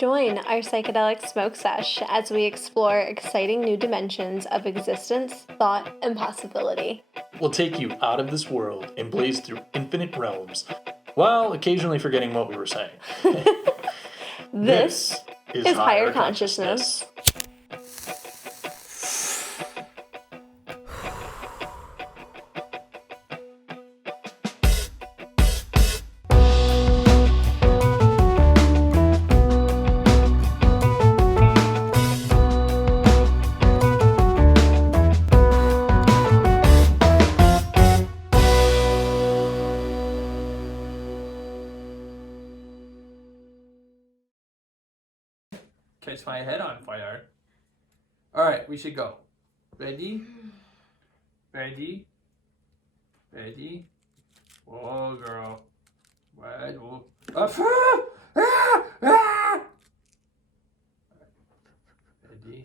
Join our psychedelic smoke sesh as we explore exciting new dimensions of existence, thought, and possibility. We'll take you out of this world and blaze through infinite realms, while occasionally forgetting what we were saying. This is Higher Consciousness. Catch my head on fire. Alright, we should go. Ready? Ready? Ready? Whoa, girl. What? Whoa. Ready?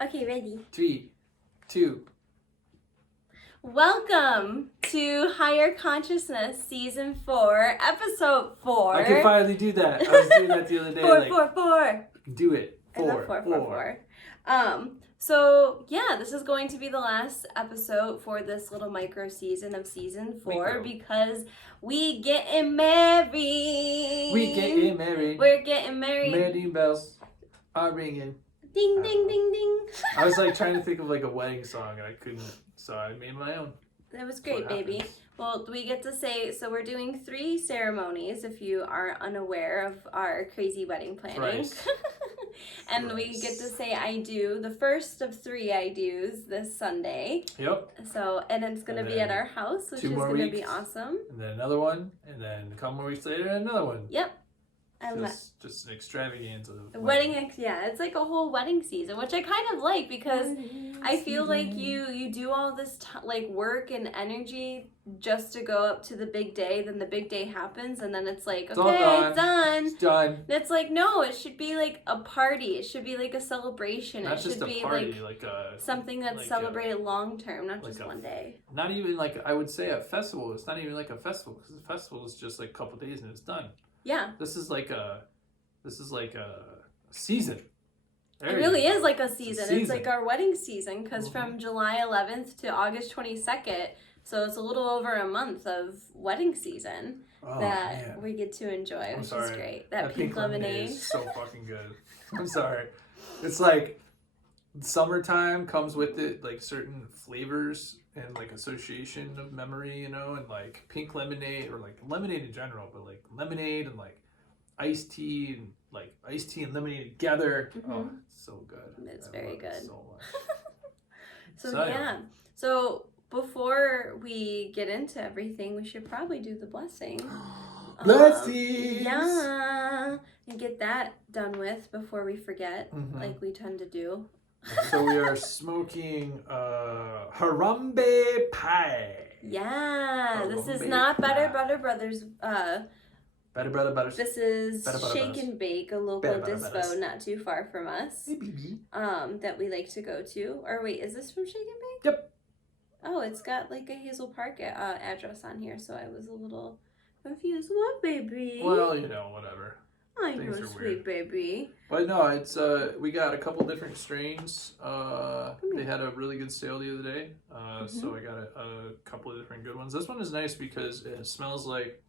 Okay, ready. 3, 2. Welcome to Higher Consciousness Season 4, Episode 4. I can finally do that. I was doing that the other day. Four. Do it. I love four. So yeah, this is going to be the last episode for this little micro season of Season 4 because we getting married. We're getting married. Wedding bells are ringing. Ding, ding, ding, ding. I was like trying to think of like a wedding song and I couldn't, so I made my own. That was great, baby. Well, we get to say, so we're doing 3 ceremonies if you are unaware of our crazy wedding planning. And we get to say I do, the first of 3 I do's this Sunday. Yep. So, and it's going to be at our house, which is going to be awesome. And then another one, and then a couple more weeks later, another one. Yep. Just an extravaganza of wedding. Yeah, it's like a whole wedding season, which I kind of like because I feel like you do all this like work and energy just to go up to the big day. Then the big day happens, and then it's like, okay, it's done. It's done. And it's like, no, it should be like a party. It should be like a celebration. Not it just should a be party, like a something that's like celebrated long term, not like just one day. Not even like I would say a festival. It's not even like a festival because a festival is just like a couple days and it's done. Yeah. This is like a season. It really is like a season. It's like our wedding season because from July 11th to August 22nd, so it's a little over a month of wedding season we get to enjoy, which is great. That pink lemonade is so fucking good. I'm sorry. It's like summertime comes with it, like certain flavors and like association of memory, you know, and like pink lemonade or like lemonade in general, but like lemonade and like iced tea and lemonade together. Mm-hmm. Oh, it's so good. It's very good. So much. So yeah. So before we get into everything, we should probably do the blessing. Blessings. Yeah. And get that done with before we forget, like we tend to do. So we are smoking Harambe pie. Yeah. This is not Better Brothers. Better Brothers. This is Shake and Bake, a local dispo not too far from us. Hey, baby. That we like to go to. Or wait, is this from Shake and Bake? Yep. Oh, it's got like a Hazel Park address on here, so I was a little confused. What, baby? Well, you know, whatever. I know, sweet baby. But no, it's we got a couple different strains. They had a really good sale the other day, so I got a couple of different good ones. This one is nice because it smells like.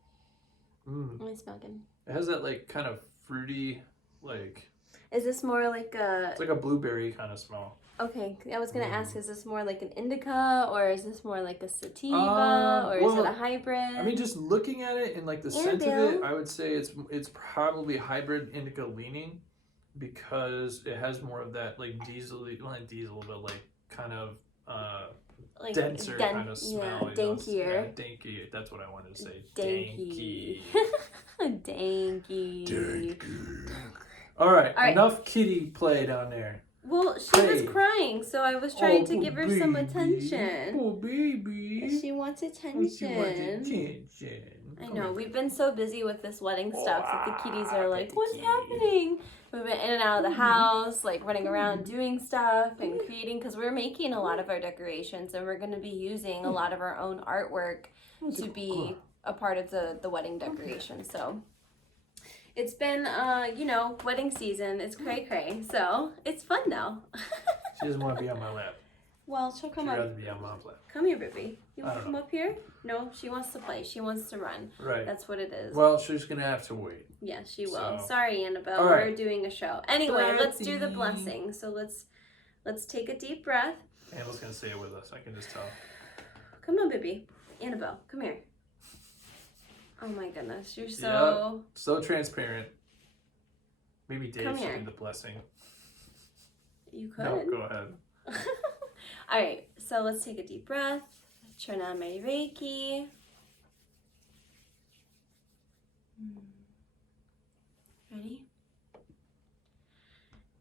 Let me smell again. It has that like kind of fruity, like. Is this more like a? It's like a blueberry kind of smell. Okay, I was gonna ask, is this more like an indica or is this more like a sativa or is it a hybrid? I mean, just looking at it and like the scent of it, I would say it's probably hybrid indica leaning because it has more of that like diesel, well not diesel, but like kind of like denser kind of smell. Yeah, dankier. Yeah, danky. That's what I wanted to say. Danky. Danky. All right. Enough kitty play down there. Well, she was crying, so I was trying to give her some attention. Oh, baby. She wants attention. I know. We've been so busy with this wedding stuff that the kitties are like, what's happening? We've been in and out of the house, like running around doing stuff and creating, because we're making a lot of our decorations and we're going to be using a lot of our own artwork to be a part of the wedding decoration. So It's been, wedding season. It's cray-cray, so it's fun now. She doesn't want to be on my lap. Well, she'll come She'd up. rather be on Mom's lap. Come here, baby. You want I to don't come up here? No, she wants to play. She wants to run. Right. That's what it is. Well, she's going to have to wait. Yeah, she will. So- Sorry, Annabelle. All right. We're doing a show. Anyway, let's do the Blessing. blessing. So let's take a deep breath. Annabelle's going to say it with us. I can just tell. Come on, baby. Annabelle, come here. Oh my goodness, you're so... So transparent. Maybe Dave Come should here. do the blessing. You could. No, go ahead. All right, so let's take a deep breath. Turn on my Reiki. Ready?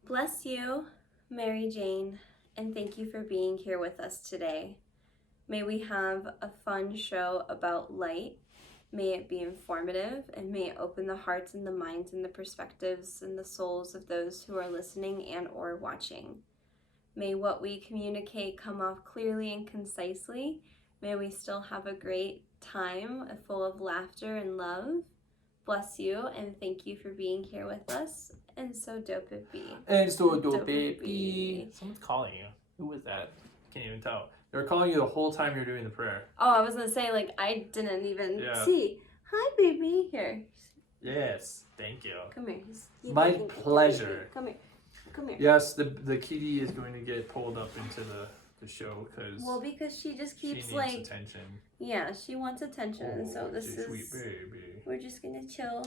Bless you, Mary Jane, and thank you for being here with us today. May we have a fun show about light. May it be informative, and may it open the hearts and the minds and the perspectives and the souls of those who are listening and or watching. May what we communicate come off clearly and concisely. May we still have a great time full of laughter and love. Bless you, and thank you for being here with us. And so dope it be. And so Dope dope it be. baby. Someone's calling you. Who was that? Can't even tell. They were calling you the whole time you're doing the prayer. Oh, I was gonna say, like, I didn't even Yeah. see. Hi, baby. Here. Yes, thank you. Come here. You My looking- pleasure. Come here. Come here. Yes, the kitty is going to get pulled up into the show because Well, because she just she keeps needs like, attention. yeah, she wants attention, and so Oh, this you is. sweet baby. We're just gonna chill.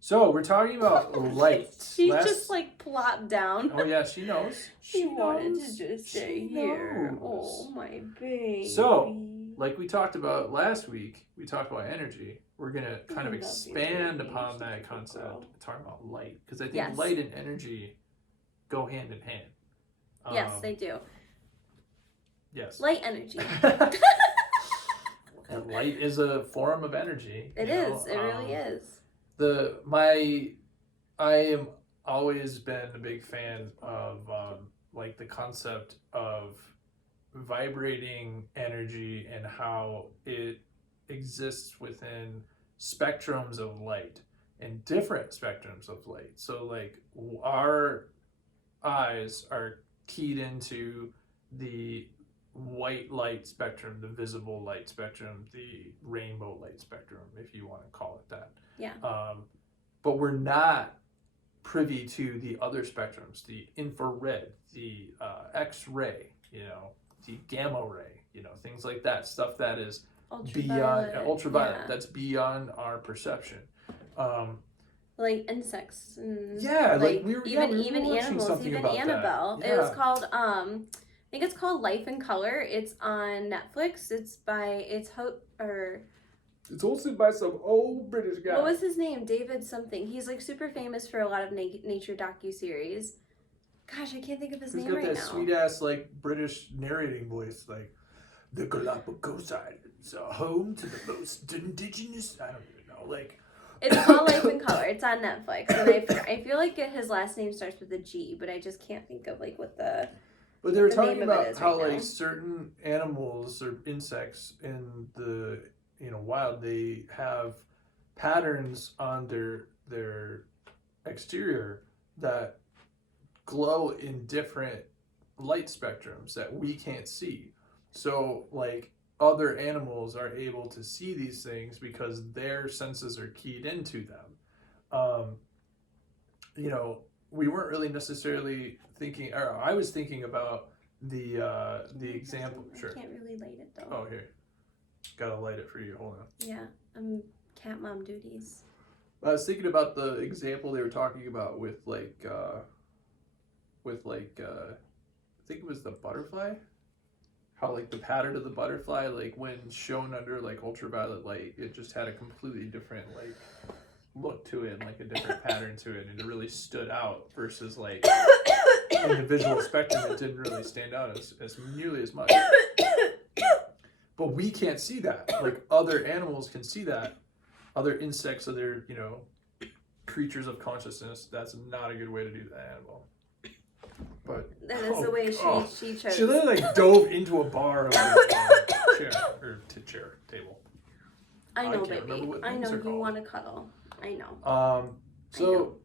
So we're talking about light. She Last- just like plopped down. Oh yeah, she knows. She wanted knows. to just stay She here. knows. Oh my baby. So, like we talked about last week, we talked about energy. We're gonna kind I of love you, expand baby. upon She's that a good concept, girl. talking about light, because I think Yes. light and energy go hand in hand. Yes, they do. Yes. Light energy. And light is a form of energy. It you know, is. It really is. I am always been a big fan of like the concept of vibrating energy and how it exists within spectrums of light and different spectrums of light. So like our eyes are keyed into the white light spectrum, the visible light spectrum, the rainbow light spectrum, if you want to call it that. Yeah. But we're not privy to the other spectrums, the infrared, the X-ray, the gamma ray, things like that, stuff that is beyond ultraviolet, yeah. that's beyond our perception. Like insects. And Yeah, like we were even watching animals, something even about Annabelle. that. It was Yeah. called I think it's called Life in Color. It's on Netflix. It's hosted by some old British guy. what was his name? David something. He's like super famous for a lot of nature docuseries. Gosh, I can't think of his He's name got right that now. sweet ass like British narrating voice, like the Galapagos Islands are home to the most indigenous. I don't even know, like. It's called Life in Color. It's on Netflix, and I feel like his last name starts with a G, but I just can't think of like what the. But they were the talking name of it about is how right now. like certain animals or insects in the wild, they have patterns on their exterior that glow in different light spectrums that we can't see. So like other animals are able to see these things because their senses are keyed into them. We weren't really necessarily thinking, or I was thinking about the example. Sure. I can't really light it though. Oh, here. Gotta light it for you. Hold on. Yeah, cat mom duties. I was thinking about the example they were talking about with I think it was the butterfly. How like the pattern of the butterfly, like when shown under like ultraviolet light, it just had a completely different like look to it and like a different pattern to it, and it really stood out versus like in the visual spectrum, it didn't really stand out as nearly as much. But we can't see that. Like other animals can see that. Other insects, other creatures of consciousness. That's not a good way to do that animal. But That is the way she chose. she literally like dove into a bar of a chair or table. I know, can't remember baby. what I things know are you called. want to cuddle. I know. So,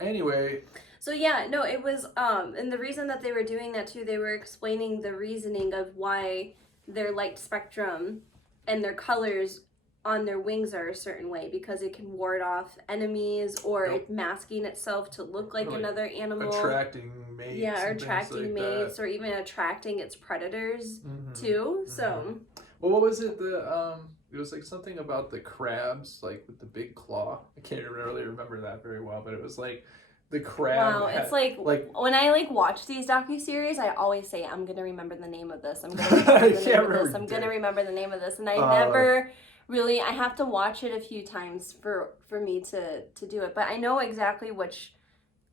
anyway. So yeah, no, it was, and the reason that they were doing that too, they were explaining the reasoning of why their light spectrum and their colors on their wings are a certain way, because it can ward off enemies, or it's masking itself to look like another animal. Attracting mates. Yeah, or attracting mates, or even attracting its predators too. So. Well, what was it? It was like something about the crabs, like with the big claw. I can't really remember that very well, but it was like the crab. Wow, it's like when I watch these docuseries, I always say, I'm gonna remember the name of this. I'm gonna remember the name of this. I'm gonna remember the name of this, and I never really. I have to watch it a few times for me to do it, but I know exactly which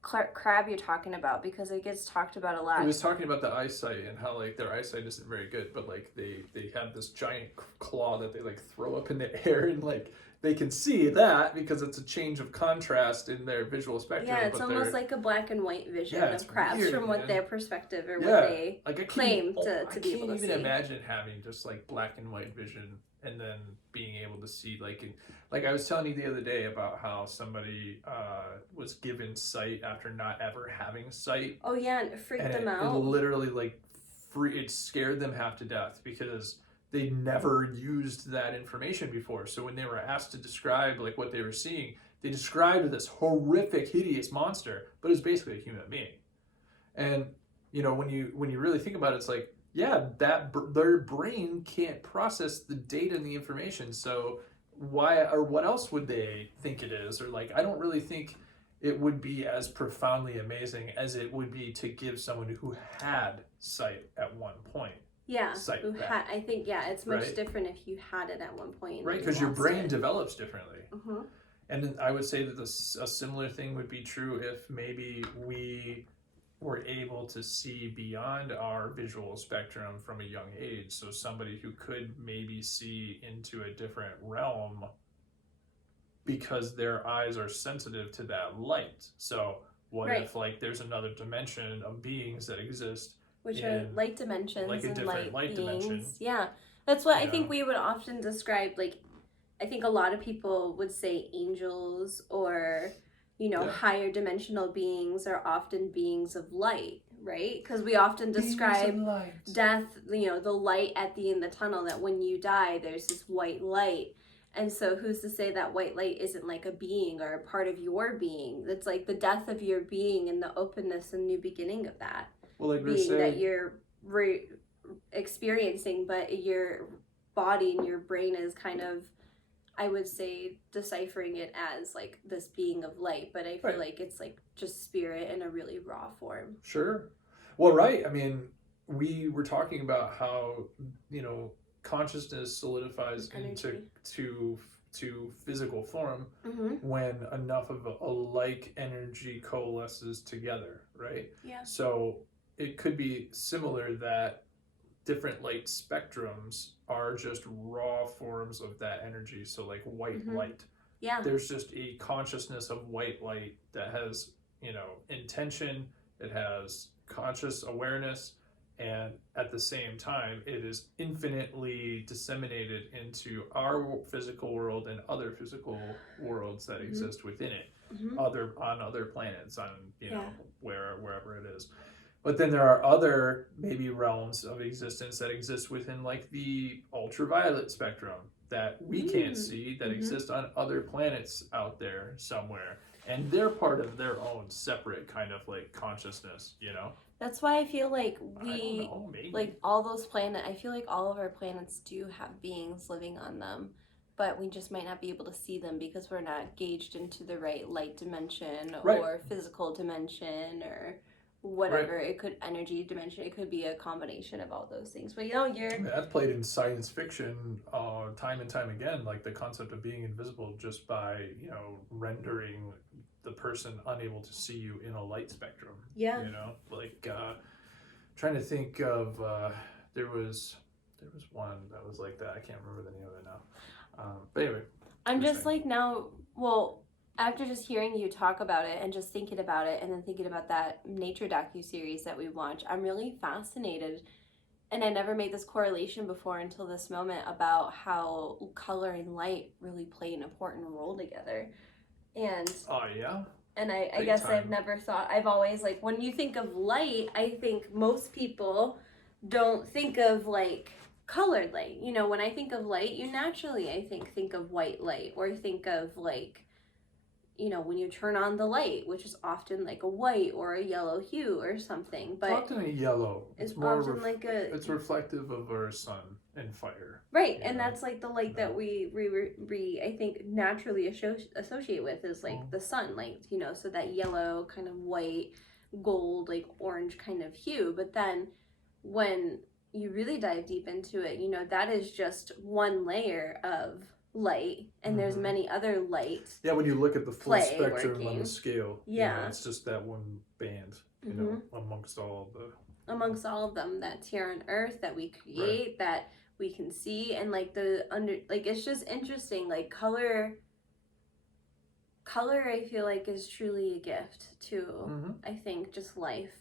crab you're talking about, because it gets talked about a lot. He was talking about the eyesight and how their eyesight isn't very good, but they have this giant claw that they throw up in the air, and they can see that because it's a change of contrast in their visual spectrum. Yeah, it's almost like a black and white vision of crabs weird, from what their perspective or what they claim to be able to see. I can't even imagine having just black and white vision and then being able to see I was telling you the other day about how somebody was given sight after not ever having sight. Oh yeah, and it freaked them out. It literally it scared them half to death because they never used that information before. So when they were asked to describe what they were seeing, they described this horrific, hideous monster, but it's basically a human being. And when you really think about it, it's their brain can't process the data and the information. So why or what else would they think it is? Or I don't really think it would be as profoundly amazing as it would be to give someone who had sight at one point. Yeah, I think it's much different if you had it at one point. Right, because your brain develops differently. Mm-hmm. And then I would say that a similar thing would be true if maybe we were able to see beyond our visual spectrum from a young age. So somebody who could maybe see into a different realm because their eyes are sensitive to that light. So what if there's another dimension of beings that exist, which are light dimensions, a different light dimension. Yeah, that's what I think we would often describe. I think a lot of people would say angels or higher dimensional beings are often beings of light, right? Because we often describe death, the light at the end of the tunnel, that when you die, there's this white light. And so who's to say that white light isn't a being or a part of your being? That's the death of your being and the openness and new beginning of that. Well, being that you're experiencing, but your body and your brain is kind of, I would say, deciphering it as this being of light, but I feel it's just spirit in a really raw form. Sure. Well, right. I mean, we were talking about how, consciousness solidifies into physical form when enough of a like energy coalesces together, right? Yeah. So it could be similar that different light spectrums are just raw forms of that energy. So white light. Yeah. There's just a consciousness of white light that has, intention, it has conscious awareness, and at the same time, it is infinitely disseminated into our physical world and other physical worlds that exist within it, on other planets, on wherever it is. But then there are other maybe realms of existence that exist within the ultraviolet spectrum that we can't see, that exist on other planets out there somewhere. And they're part of their own separate kind of consciousness, That's why I feel we, all those planets, I feel all of our planets do have beings living on them, but we just might not be able to see them because we're not gauged into the right light dimension or physical dimension or whatever. It could energy dimension, it could be a combination of all those things, but that's played in science fiction time and time again, the concept of being invisible just by rendering the person unable to see you in a light spectrum. Trying to think of there was one that was like that. I can't remember the name of it now, but anyway, I'm just after just hearing you talk about it and just thinking about it and then thinking about that nature docuseries that we watched, I'm really fascinated, and I never made this correlation before until this moment, about how color and light really play an important role together. And oh yeah. And I Big guess time. I've never thought, I've always, like, when you think of light, I think most people don't think of, like, colored light. You know, when I think of light, you naturally, I think of white light, or think of, like, you know, when you turn on the light, which is often like a white or a yellow hue or something. But Often a yellow. It's more often like a... It's reflective of our sun and fire. Right, and that's like the light that we I think naturally associate with is like the sun, like, you know, so that yellow kind of white, gold, like orange kind of hue. But then when you really dive deep into it, you know, that is just one layer of light, and there's many other lights. Yeah, when you look at the full spectrum on the scale, yeah, you know, it's just that one band, you know, amongst all of them that's here on Earth that we create, that we can see, and like it's just interesting. Like color I feel like is truly a gift to I think just life.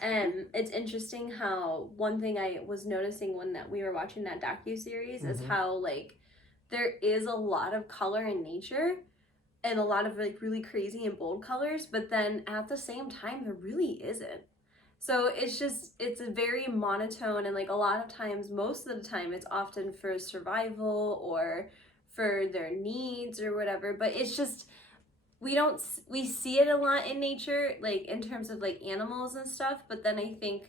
And it's interesting how one thing I was noticing when we were watching that docuseries is how like there is a lot of color in nature and a lot of like really crazy and bold colors, but then at the same time there really isn't. So it's a very monotone, and like a lot of times, most of the time, it's often for survival or for their needs or whatever, but it's just we see it a lot in nature, like in terms of like animals and stuff, but then I think,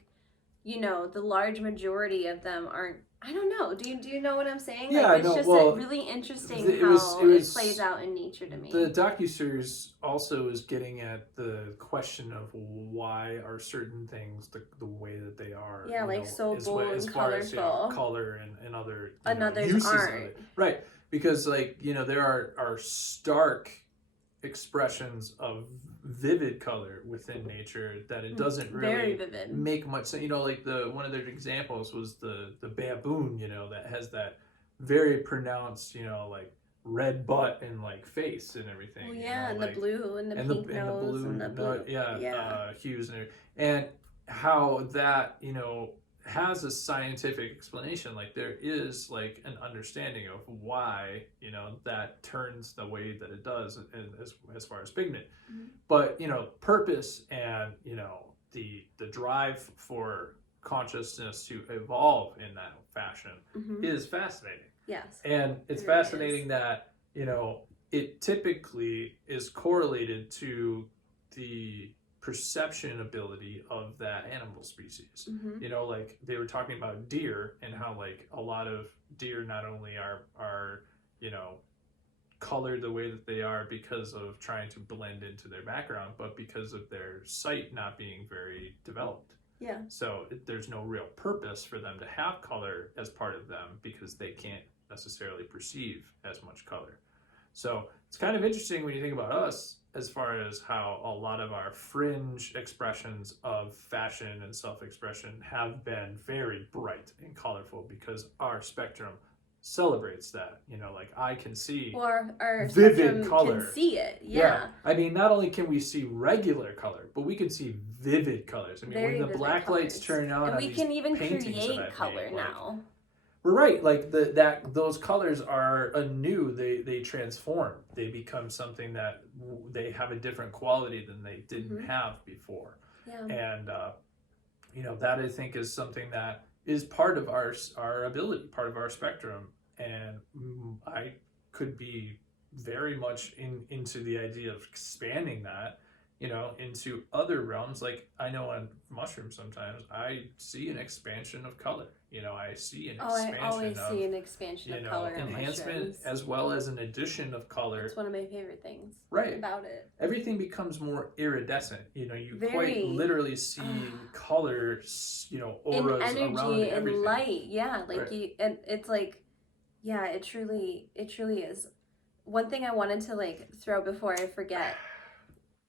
you know, the large majority of them aren't. I don't know. Do you know what I'm saying? Yeah, like, it's just really interesting how it plays out in nature to me. The docuseries also is getting at the question of why are certain things the way that they are. Yeah, like so bold and colorful. Color and other others aren't. Right, because like, you know, there are stark expressions of vivid color within nature that it doesn't really make much sense. You know, like one of their examples was the baboon, you know, that has that very pronounced, you know, like red butt and like face and everything. Well, yeah, you know, and like, the blue and the pink nose and the blue hues and how that, you know, has a scientific explanation. Like there is like an understanding of why, you know, that turns the way that it does as far as pigment. But, you know, purpose and, you know, the drive for consciousness to evolve in that fashion is fascinating. Yes. And it's fascinating that, you know, it typically is correlated to the perception ability of that animal species. You know, like they were talking about deer and how like a lot of deer not only are you know, colored the way that they are because of trying to blend into their background, but because of their sight not being very developed. Yeah. So there's no real purpose for them to have color as part of them because they can't necessarily perceive as much color. So it's kind of interesting when you think about us as far as how a lot of our fringe expressions of fashion and self-expression have been very bright and colorful because our spectrum celebrates that. You know, like I can see our vivid color. Can see it. Yeah. I mean, not only can we see regular color, but we can see vivid colors. I mean, very when the black lights turn on, and we can even create color now. We're right, like those colors are anew. They transform. They become something that they have a different quality than they didn't have before. Yeah. And you know, that I think is something that is part of our ability, part of our spectrum. And I could be very much into the idea of expanding that, you know, into other realms. Like I know on mushrooms sometimes I see an expansion of color. You know, I see an expansion I always see an expansion of color on enhancement mushrooms. as well as an addition of color. It's one of my favorite things about it. Everything becomes more iridescent. You know, you quite literally see colors, you know, auras and energy around and everything. light. Yeah, like and it's like, yeah, it truly is. One thing I wanted to like throw before I forget.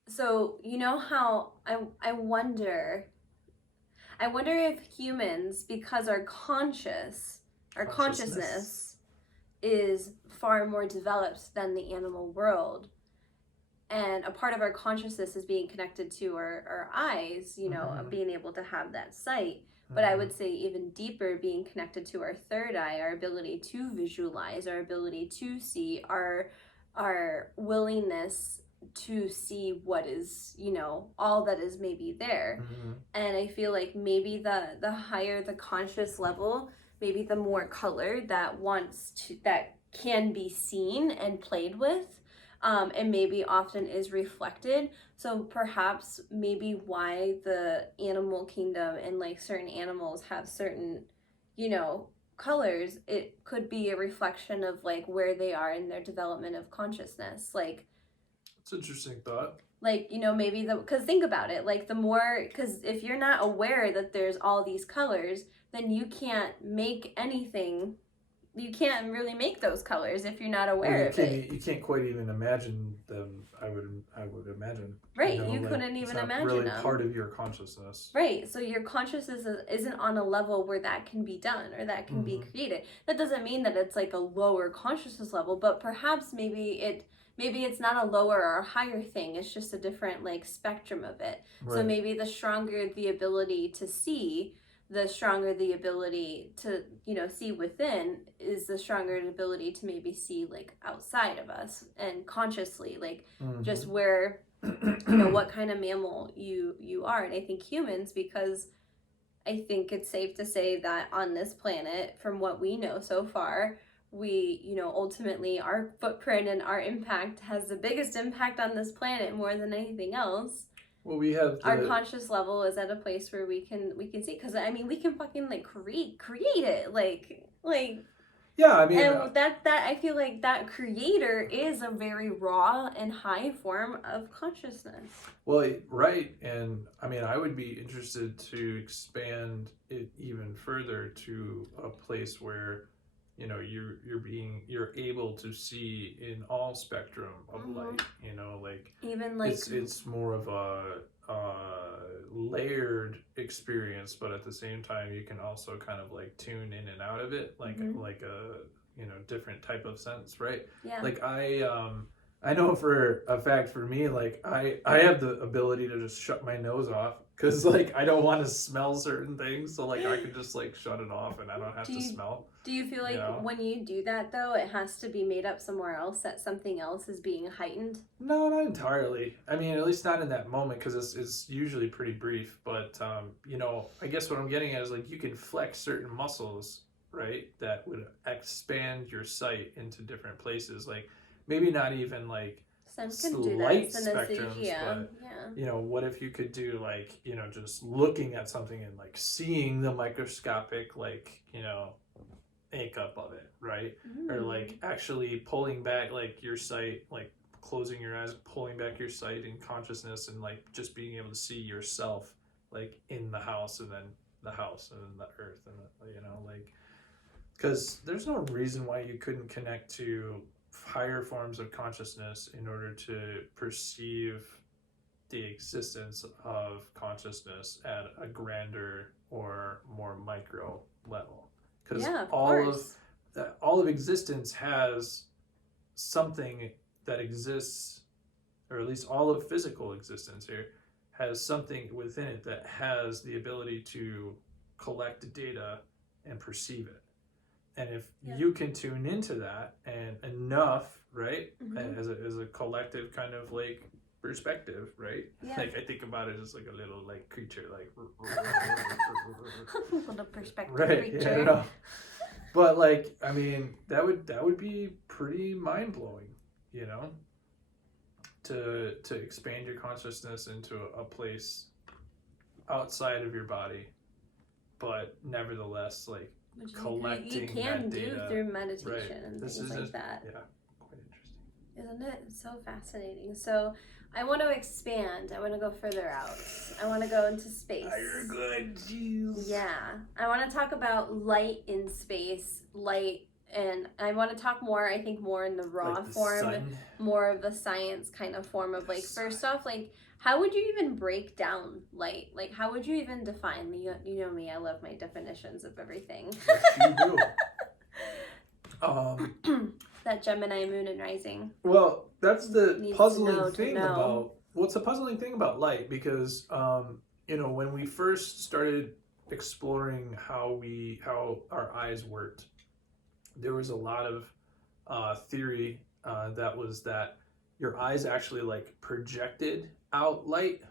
So you know how I wonder if humans, because our consciousness is far more developed than the animal world, and a part of our consciousness is being connected to our eyes, you know, being able to have that sight. But I would say even deeper, being connected to our third eye, our ability to visualize, our ability to see, our our willingness to see what is, all that is maybe there. Mm-hmm. And I feel like maybe the higher the conscious level, maybe the more color that can be seen and played with, and maybe often is reflected. So perhaps maybe why the animal kingdom and like certain animals have certain, colors, it could be a reflection of like where they are in their development of consciousness. Like, it's an interesting thought. Like, maybe because think about it, like because if you're not aware that there's all these colors, then you can't make anything. You can't really make those colors if you're not aware of it. You can't quite even imagine them. I would imagine. Right, you couldn't even imagine really them. Part of your consciousness. Right, so your consciousness isn't on a level where that can be done or that can be created. That doesn't mean that it's like a lower consciousness level, but perhaps maybe it's not a lower or a higher thing. It's just a different like spectrum of it. Right. So maybe the stronger the ability to see, the stronger the ability to, see within is the stronger the ability to maybe see like outside of us and consciously, like just where, what kind of mammal you are. And I think humans, because I think it's safe to say that on this planet, from what we know so far, we, ultimately our footprint and our impact has the biggest impact on this planet more than anything else. Well, we have our conscious level is at a place where we can see, because I mean we can fucking like create it like yeah, I mean, and that I feel like that creator is a very raw and high form of consciousness. Well, right, and I mean I would be interested to expand it even further to a place where you're able to see in all spectrum of light, like even like it's more of a layered experience, but at the same time you can also kind of like tune in and out of it, like a different type of sense, right? Yeah. Like I know for a fact for me, like I have the ability to just shut my nose off because like I don't want to smell certain things, so like I can just like shut it off and I don't have to smell. Do you feel like when you do that though, it has to be made up somewhere else, that something else is being heightened? No, not entirely. I mean, at least not in that moment, because it's usually pretty brief. But I guess what I'm getting at is like you can flex certain muscles, right, that would expand your sight into different places, like. Maybe not even like slight spectrums, but what if you could do like, just looking at something and like seeing the microscopic like, makeup of it, right? Or like actually pulling back like your sight, like closing your eyes, pulling back your sight in consciousness, and like just being able to see yourself like in the house, and then the house, and then the earth, and like, because there's no reason why you couldn't connect to higher forms of consciousness in order to perceive the existence of consciousness at a grander or more micro level, because all of existence has something that exists, or at least all of physical existence here has something within it that has the ability to collect data and perceive it. And if you can tune into that and enough, right, as a collective kind of like perspective, right? Yeah. Like I think about it as like a little like creature, like little perspective creature. Yeah, but like I mean that would be pretty mind blowing, to expand your consciousness into a place outside of your body, but nevertheless like. Which collecting you can that do data through meditation and things like that. Yeah, quite interesting. Isn't it? It's so fascinating. So I want to expand. I want to go further out. I want to go into space. You're good, jeez. Yeah. I want to talk about light in space, and I want to talk more, I think more in the raw like the form, sun. More of the science kind of form of like, first off, like, how would you even break down light? Like, how would you even define? You know me, I love my definitions of everything. Yes, you do. That Gemini moon and rising. Well, that's the puzzling thing about. Well, it's a puzzling thing about light because, when we first started exploring how our eyes worked, there was a lot of theory that was that your eyes actually like projected out light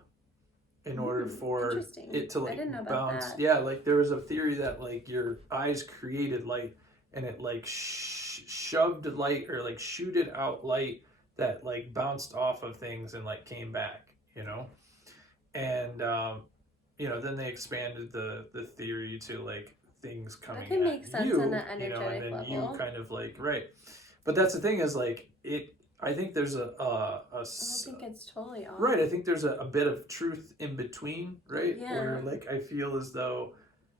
in order for it to like bounce. That. Yeah, like there was a theory that like your eyes created light and it like shoved light or like shooted out light that like bounced off of things and like came back, you know? And you know, then they expanded the theory to like things coming that can make sense you, on an energetic you know, and then level. you kind of like right. But that's the thing is like I think there's I don't think it's totally off. Right, I think there's a bit of truth in between, right? Yeah. Where like I feel as though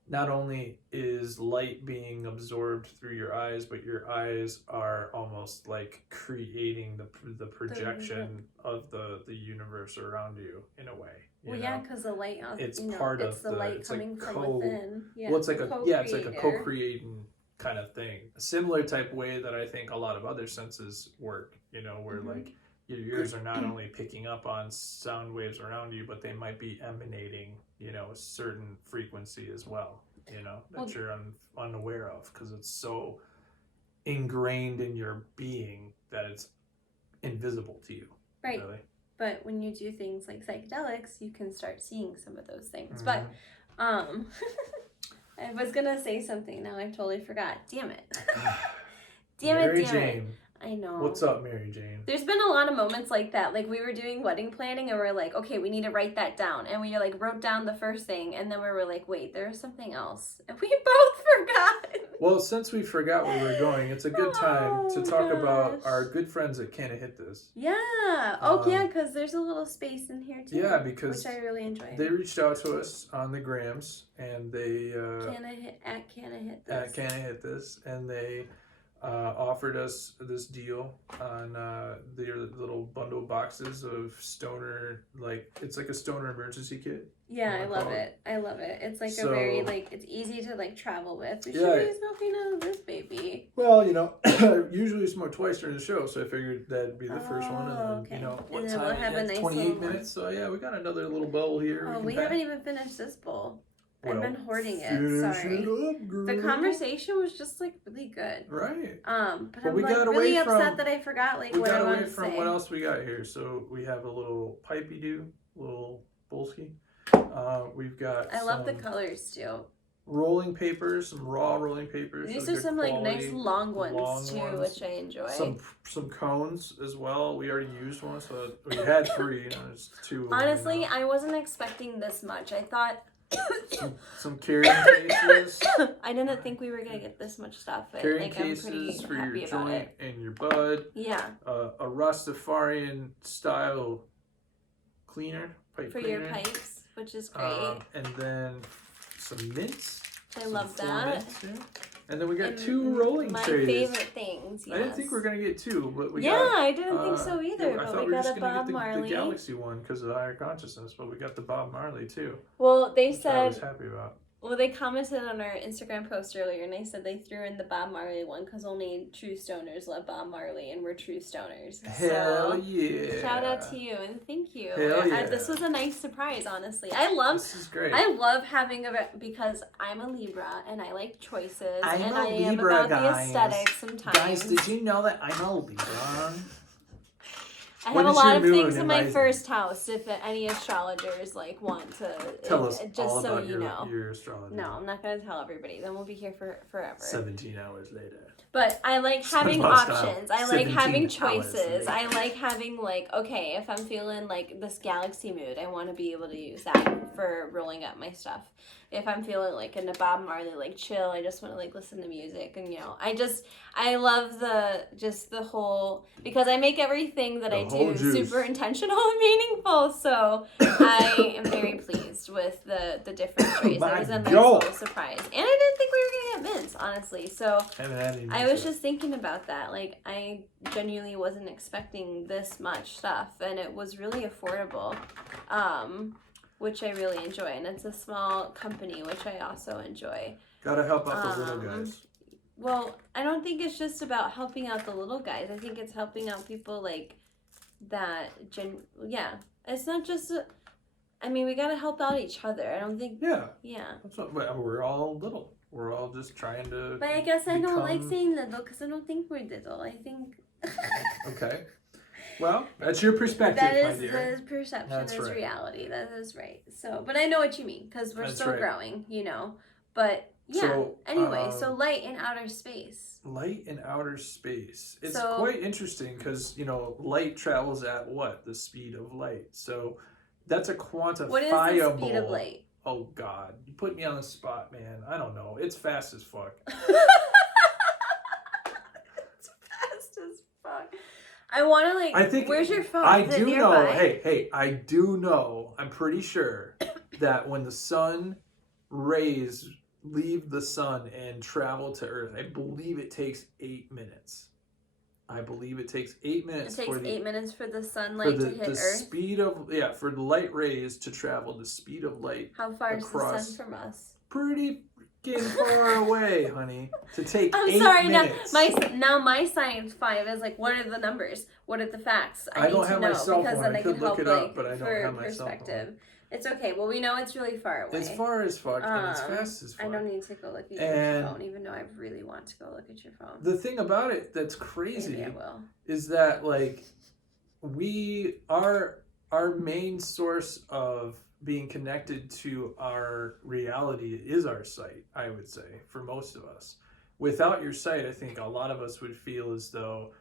not only is light being absorbed through your eyes, but your eyes are almost like creating the projection of the universe around you in a way. Well, yeah, because the light, it's part of the light coming like from within. Yeah, well, it's like it's like a co-creating kind of thing. A similar type way that I think a lot of other senses work, you know, where like your ears are not only picking up on sound waves around you, but they might be emanating, you know, a certain frequency as well, you know, that you're unaware of because it's so ingrained in your being that it's invisible to you. Right. Really. But when you do things like psychedelics, you can start seeing some of those things. But I was gonna say something, now I totally forgot. Damn it. Mary Jane. I know. What's up, Mary Jane? There's been a lot of moments like that. Like we were doing wedding planning and we're like, okay, we need to write that down. And we like wrote down the first thing and then we were like, wait, there's something else. And we both forgot. Well, since we forgot where we're going, it's a good time to talk about our good friends at Canna Hit This. Yeah. Oh, yeah, because there's a little space in here too. Yeah, because which I really enjoy. They reached out to us on the grams and they at Canna Hit This, and they offered us this deal on their little bundle boxes of stoner, like it's like a stoner emergency kit. Yeah, I love it. I love it. It's like a very like it's easy to like travel with. We should be smoking out of this baby. Well, you know, usually smoke twice during the show, so I figured that'd be the first one, and then you know what time? We'll have a nice 28 minutes. So yeah, we got another little bowl here. Oh, we haven't even finished this bowl. I've been hoarding it. Sorry. The conversation was just like really good. Right. But I'm like really upset that I forgot like what I wanted to say. What else we got here? So we have a little pipey do, little bolski. We've got. I love the colors too. Rolling papers, some raw rolling papers. These are some like nice long ones too, which I enjoy. Some cones as well. We already used one, so we had 3. You know, there's 2. Honestly, I wasn't expecting this much. I thought. some carrying cases. I didn't think we were gonna get this much stuff. But, carrying cases I'm pretty for happy your joint it. And your bud. Yeah. A Rastafarian style cleaner, pipe for cleaner. Your pipes, which is great. And then some mints. I love that. Mints, and then we got 2 rolling trays. My favorite things. Yes. I didn't think we were gonna get 2, but we got. Yeah, I didn't think so either. But we got a Bob Marley. The Galaxy one because of the higher consciousness, but we got the Bob Marley too. Well, they said. I was happy about. Well, they commented on our Instagram post earlier, and they said they threw in the Bob Marley one because only true stoners love Bob Marley, and we're true stoners. Hell yeah! Shout out to you, and thank you. Hell yeah. This was a nice surprise, honestly. This is great. I love having because I'm a Libra, and I like choices, I am about the aesthetics sometimes. Guys, did you know that I'm a Libra? I have a lot of things in my first house. If any astrologers like want to tell us just all so about you know. Your astrology. No, I'm not going to tell everybody. Then we'll be here for forever. 17 hours later. But I like having options. I like having choices. I like having like, okay, if I'm feeling like this galaxy mood, I want to be able to use that for rolling up my stuff. If I'm feeling like in a Bob Marley like chill, I just want to like listen to music, and you know, I love the whole, because I make everything that I do super intentional and meaningful. So I am very pleased with the different trays. It was a nice little surprise, and I didn't think we were gonna get mints, honestly. So I was just thinking about that. Like I genuinely wasn't expecting this much stuff, and it was really affordable. Which I really enjoy, and it's a small company, which I also enjoy. Gotta help out the little guys. Well, I don't think it's just about helping out the little guys. I think it's helping out people like that. It's not just. I mean, we gotta help out each other. I don't think. Yeah. Yeah. That's what, we're all little. We're all just trying to. But I guess I don't like saying little because I don't think we're little. I think Okay. Well, that's your perspective, That my is dear. the perception That's is right. reality. That is right. So, but I know what you mean because we're That's still right. growing, you know. But yeah. So, Anyway, so light in outer space. Light in outer space. It's So- quite interesting because, you know, light travels at what? The speed of light. So that's a quantifiable. What is the speed of light? Oh, God. You put me on the spot, man. I don't know. It's fast as fuck. It's fast as fuck. I want to like. I think Where's your phone? I Is it do nearby? know. Hey, I do know. I'm pretty sure that when the sun rays leave the sun and travel to Earth, I believe it takes 8 minutes. I believe it takes 8 minutes. It takes for the, 8 minutes for the for sunlight the, to hit the Earth. speed of for the light rays to travel the speed of light. How far is the across- sun from us? Pretty fucking far away, honey. To take I'm 8 sorry. minutes. Now my science 5 is like, what are the numbers? What are the facts? I need don't to have know my cell because phone. then I I could can look help it up, like but I don't for have my cell phone. perspective. It's okay. Well, we know it's really far away. It's far as fuck and it's Um, fast as fuck. I don't need to go look at your And- phone, even though I really want to go look at your phone. The thing about it that's crazy Maybe I will. is that like our main source of being connected to our reality is our sight, I would say, for most of us. Without your sight, I think a lot of us would feel as though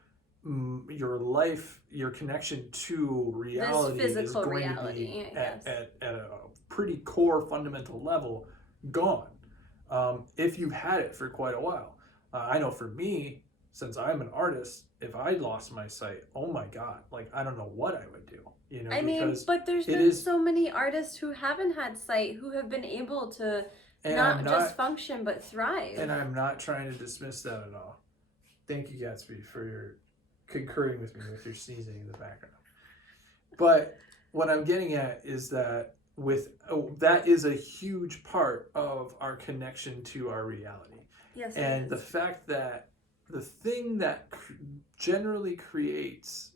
your life, your connection to reality is physical going reality, to be I guess. at a pretty core fundamental level gone, if you've had it for quite a while. I know for me, since I'm an artist, if I lost my sight, oh my God, like I don't know what I would do. You know, I mean, because but there's it been is- so many artists who haven't had sight who have been able to and not I'm just function but thrive. And I'm not trying to dismiss that at all. Thank you, Gatsby, for your concurring with me with your sneezing in the background. But what I'm getting at is that that is a huge part of our connection to our reality. Yes, it And is. the fact that the thing that generally creates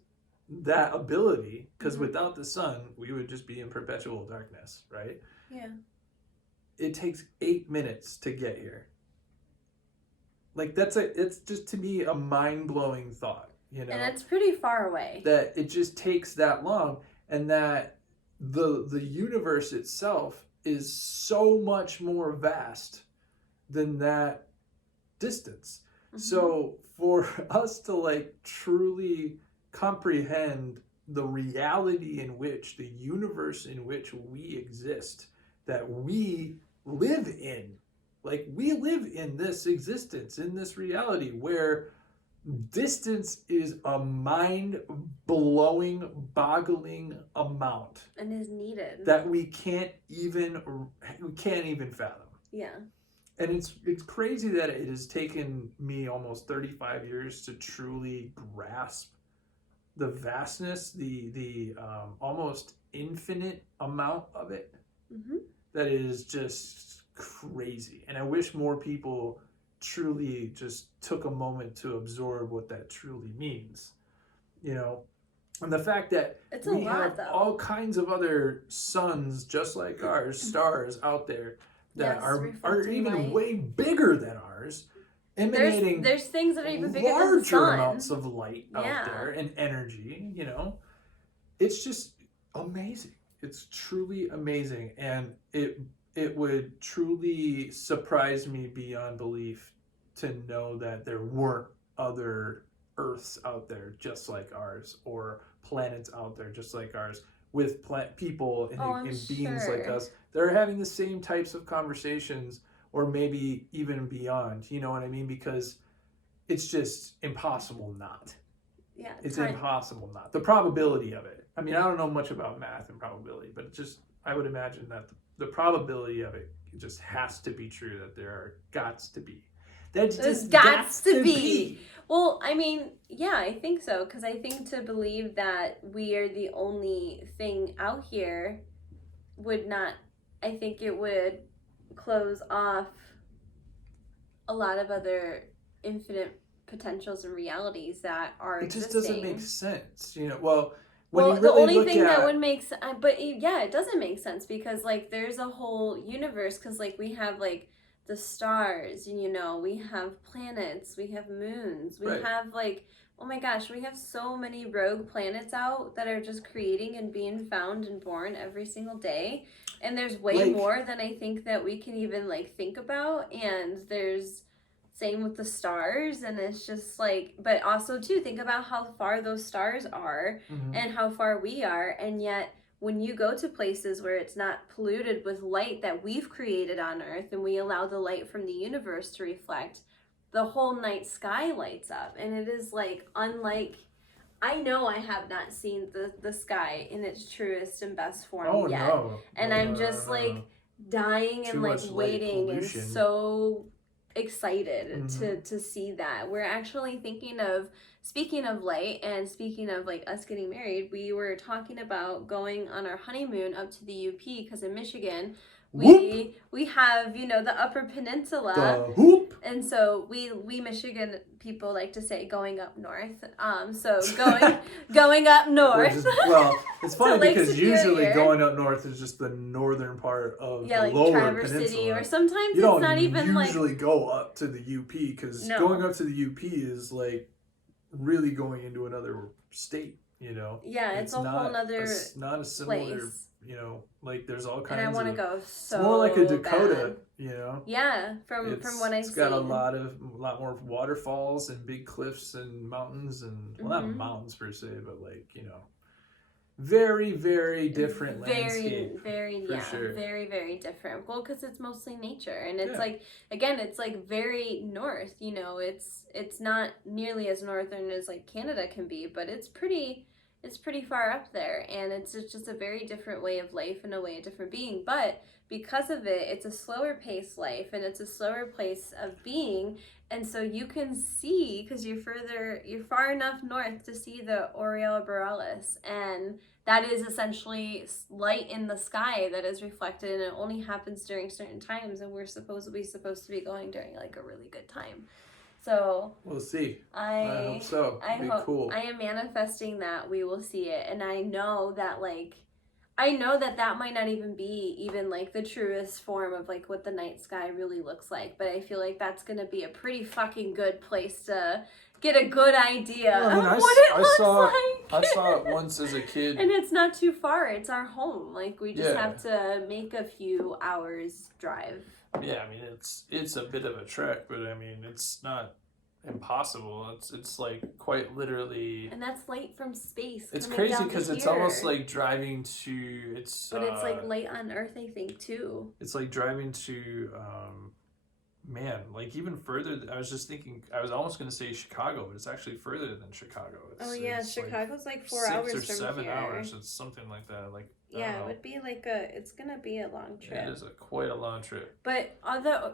that ability, because Mhm. without the sun, we would just be in perpetual darkness, right? Yeah. It takes 8 minutes to get here. Like it's just to me a mind-blowing thought, you know, And it's pretty far away. that it just takes that long, and that the universe itself is so much more vast than that distance. Mhm. So for us to like truly comprehend the reality in which the universe in which we exist, that we live in, like we live in this existence, in this reality where distance is a mind-blowing, boggling amount And is needed. that we can't even fathom. Yeah. And it's crazy that it has taken me almost 35 years to truly grasp the vastness, the almost infinite amount of it. Mm-hmm. That is just crazy. And I wish more people truly just took a moment to absorb what that truly means, you know. And the fact that It's a we lot, have though. all kinds of other suns just like ours, stars out there that Yes, are reflecting even light. way bigger than ours, emanating There's things that are even bigger than the larger sun. amounts of light out Yeah. there and energy, you know. It's just amazing. It's truly amazing, and it would truly surprise me beyond belief to know that there weren't other Earths out there just like ours, or planets out there just like ours, with people and, Oh, I'm and beings like sure. us that are having the same types of conversations, or maybe even beyond. You know what I mean? Because it's just impossible not. Yeah. It's time. impossible not. The probability of it. I mean, I don't know much about math and probability, but I would imagine that the probability of it just has to be true, that there are gots to be. There's There's just gots to be. Well, I mean, yeah, I think so, because I think to believe that we are the only thing out here would not, I think it would close off a lot of other infinite potentials and realities that are It just existing. doesn't make sense, you know. Well, when Well, you the really only look thing at, that would make sense, yeah, it doesn't make sense because like there's a whole universe, because like we have like the stars, and you know we have planets, we have moons, we Right. have like oh my gosh, we have so many rogue planets out that are just creating and being found and born every single day. And there's way more than I think that we can even like think about. And there's same with the stars, and it's just like, but also too, think about how far those stars are and how far we are, and yet when you go to places where it's not polluted with light that we've created on Earth, and we allow the light from the universe to reflect, the whole night sky lights up, and it is like unlike, I know I have not seen the sky in its truest and best form yet. And I'm just like dying and like waiting and so excited to see that. We're actually thinking of, speaking of light and speaking of like us getting married, we were talking about going on our honeymoon up to the UP, because in Michigan we have, you know, the Upper Peninsula, and so we Michigan people like to say going up north. So going up north. Well, it's funny because usually going up north is just the northern part of the like lower Traverse peninsula. City, or sometimes you it's not even like usually go up to the UP, because going up to the UP is like really going into another state. You know. Yeah, it's a whole nother. Not a similar. Place. You know, like there's all kinds of... And I want to go so It's more like a Dakota, bad. You know? Yeah, from what I've seen. It's got a lot more waterfalls and big cliffs and mountains and, well, not mountains per se, but like, you know, very, very different landscape. Very, very different. Well, because it's mostly nature. And it's like, again, it's like very north, you know, it's not nearly as northern as like Canada can be, but it's pretty far up there, and it's just a very different way of life and a way of different being. But because of it, it's a slower paced life, and it's a slower place of being. And so you can see, because you're far enough north to see the Aureola Borealis, and that is essentially light in the sky that is reflected, and it only happens during certain times, and we're supposed to be going during like a really good time. So we'll see. I hope so. Cool. I am manifesting that we will see it, and I know that that might not even be like the truest form of like what the night sky really looks like, but I feel like that's gonna be a pretty fucking good place to get a good idea of what it looks like. I saw it once as a kid, and it's not too far. It's our home. Like we just have to make a few hours drive. Yeah, I mean it's a bit of a trek, but I mean it's not impossible. It's like quite literally. And that's light from space. It's crazy because it's almost like driving to But it's like light on Earth, I think, too. It's like driving to man, like even further. I was just thinking. I was almost going to say Chicago, but it's actually further than Chicago. It's Chicago's like 4 hours from 7 here. hours. It's something like that. Like it would be like it's gonna be a long trip. It is quite a long trip. But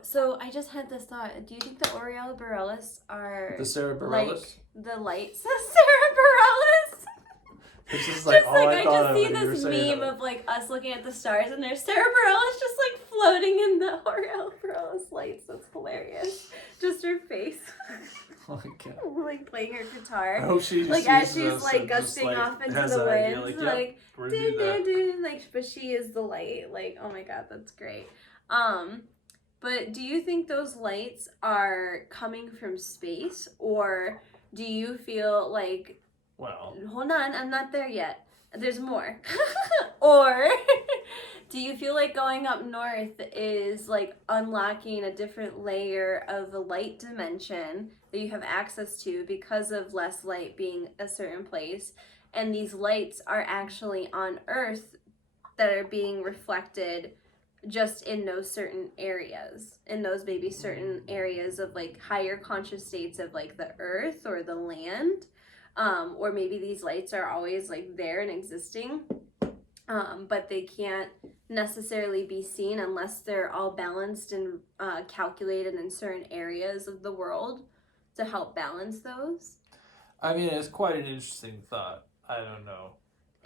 so I just had this thought. Do you think the Aureola Borealis are the Sarah Bareilles? Like the lights of Sarah Bareilles? This is like all I thought just see this meme of like us looking at the stars, and there's Sarah Bareilles just like floating in the Aureola Borealis lights. That's hilarious. Just her face. Oh my God. Like playing her guitar. I hope she just like as she's like gusting off into the wind, like but she is the light. Like, oh my God, that's great. But do you think those lights are coming from space, or do you feel like? Well, hold on, I'm not there yet. There's more. Or do you feel like going up north is like unlocking a different layer of the light dimension that you have access to because of less light being a certain place, and these lights are actually on Earth that are being reflected just in those certain areas, in those maybe certain areas of like higher conscious states of like the Earth or the land? Or maybe these lights are always like there and existing, but they can't necessarily be seen unless they're all balanced and calculated in certain areas of the world to help balance those. I mean, it's quite an interesting thought. I don't know.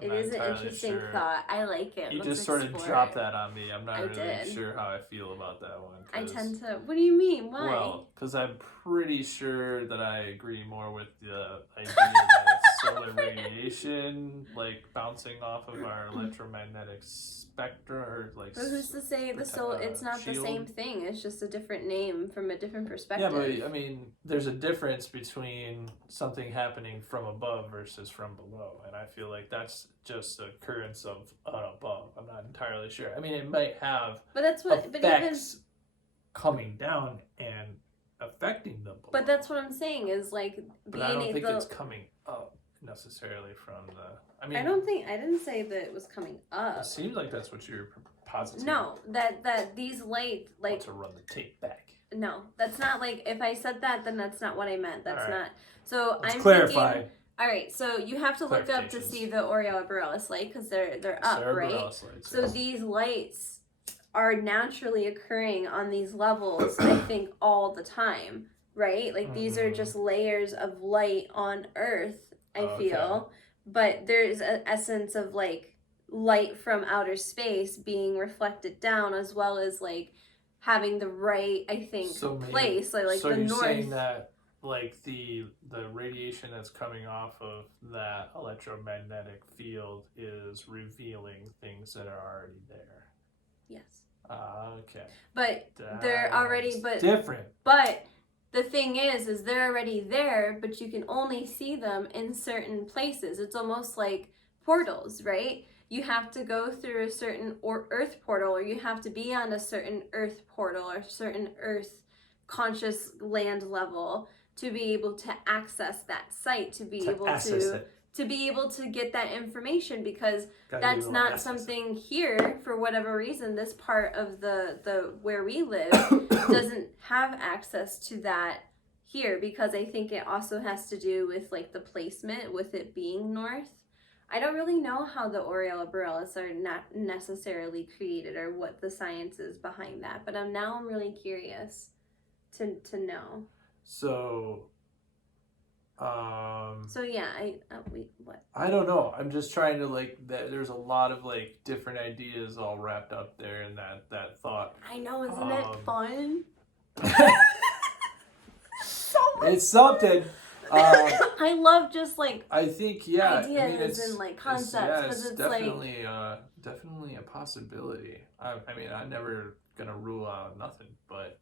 It is an interesting thought. I like it. You just sort of dropped that on me. I'm not really sure how I feel about that one. I tend to... What do you mean? Why? Well, because I'm pretty sure that I agree more with the idea that solar radiation, like bouncing off of our electromagnetic spectra, or like. But who's to say it's not shield? the same thing? It's just a different name from a different Yeah, perspective. but I mean, there's a difference between something happening from above versus from below, and I feel like that's just the occurrence of above. I'm not entirely sure. I mean, it might have but that's what effects coming down and affecting them. But that's what I'm saying is like but I don't think it's coming up necessarily from the. I mean, I didn't say that it was coming up. It seems like that's what you're positing. No, that these light like. To run the tape back. No, that's not like if I said that, then that's not what I meant. That's not. So Let's I'm clarify. Thinking, all right, so you have to look up to see the Aureola Borealis light because they're up, right? So these lights are naturally occurring on these levels, I think, all the time, right? Like these are just layers of light on Earth, I feel. But there's an essence of like light from outer space being reflected down, as well as like having the right, I think, place. Like so the you're north. saying that like the radiation that's coming off of that electromagnetic field is revealing things that are already there. Yes. Okay. But they're already different. But the thing is they're already there, but you can only see them in certain places. It's almost like portals, right? You have to go through a certain Earth portal, or you have to be on a certain Earth portal or certain Earth conscious land level to be able to access that site, to be able to get that information, because that's not something here for whatever reason. This part of the where we live doesn't have access to that here, because I think it also has to do with like the placement with it being north. I don't really know how the Aureola Borealis are not necessarily created or what the science is behind that, but I'm really curious to know. So yeah, what? I don't know. I'm just trying to like there's a lot of like different ideas all wrapped up there in that thought. I know, isn't it fun? It's something. I love just like I think ideas and like concepts, because it's definitely definitely a possibility. I mean, I'm never gonna rule out nothing, but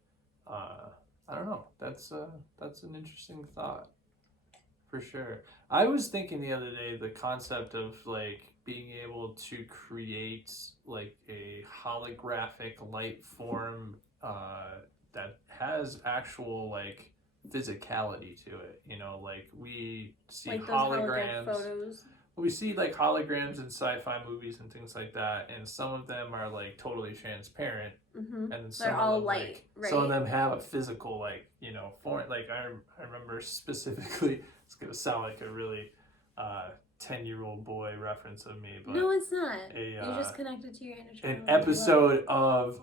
I don't know. That's an interesting thought for sure. I was thinking the other day the concept of like being able to create like a holographic light form that has actual like physicality to it, you know, like we see like holograms photos. We see like holograms in sci-fi movies and things like that, and some of them are like totally transparent, and then they're all light, like, right? Some of them have a physical like, you know, form. Like I remember specifically, it's gonna sound like a really 10-year-old boy reference of me, but no, it's not. You just connected to your inner child. An episode of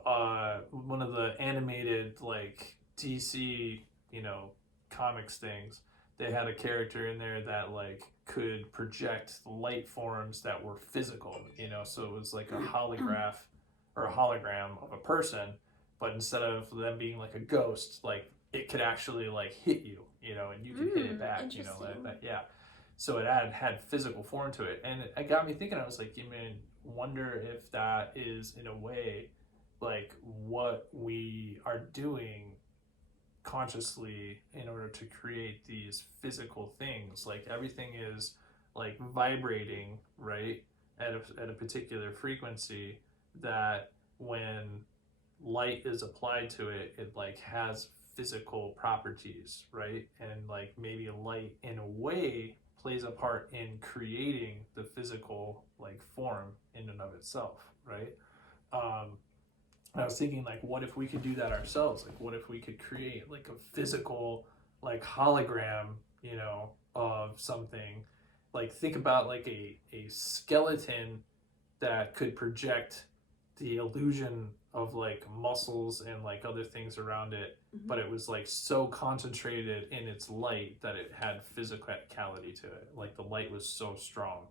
one of the animated like DC, you know, comics things. They had a character in there that like could project light forms that were physical, you know, so it was like a holograph or a hologram of a person, but instead of them being like a ghost, like it could actually like hit you, you know, and you could hit it back, you know, like that. Yeah. So it had physical form to it, and it got me thinking. I was like, you mean, wonder if that is in a way like what we are doing consciously in order to create these physical things. Like everything is like vibrating, right, at a particular frequency, that when light is applied to it, it like has physical properties, right? And like maybe light in a way plays a part in creating the physical like form in and of itself, right? I was thinking, like, what if we could do that ourselves? Like, what if we could create like a physical like hologram, you know, of something? Like, think about like a skeleton that could project the illusion of like muscles and like other things around it, but it was like so concentrated in its light that it had physicality to it. Like the light was so strong.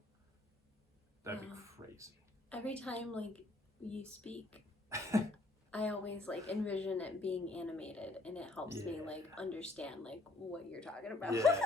That'd be crazy. Every time like you speak, I always like envision it being animated, and it helps me like understand like what you're talking about. Yeah.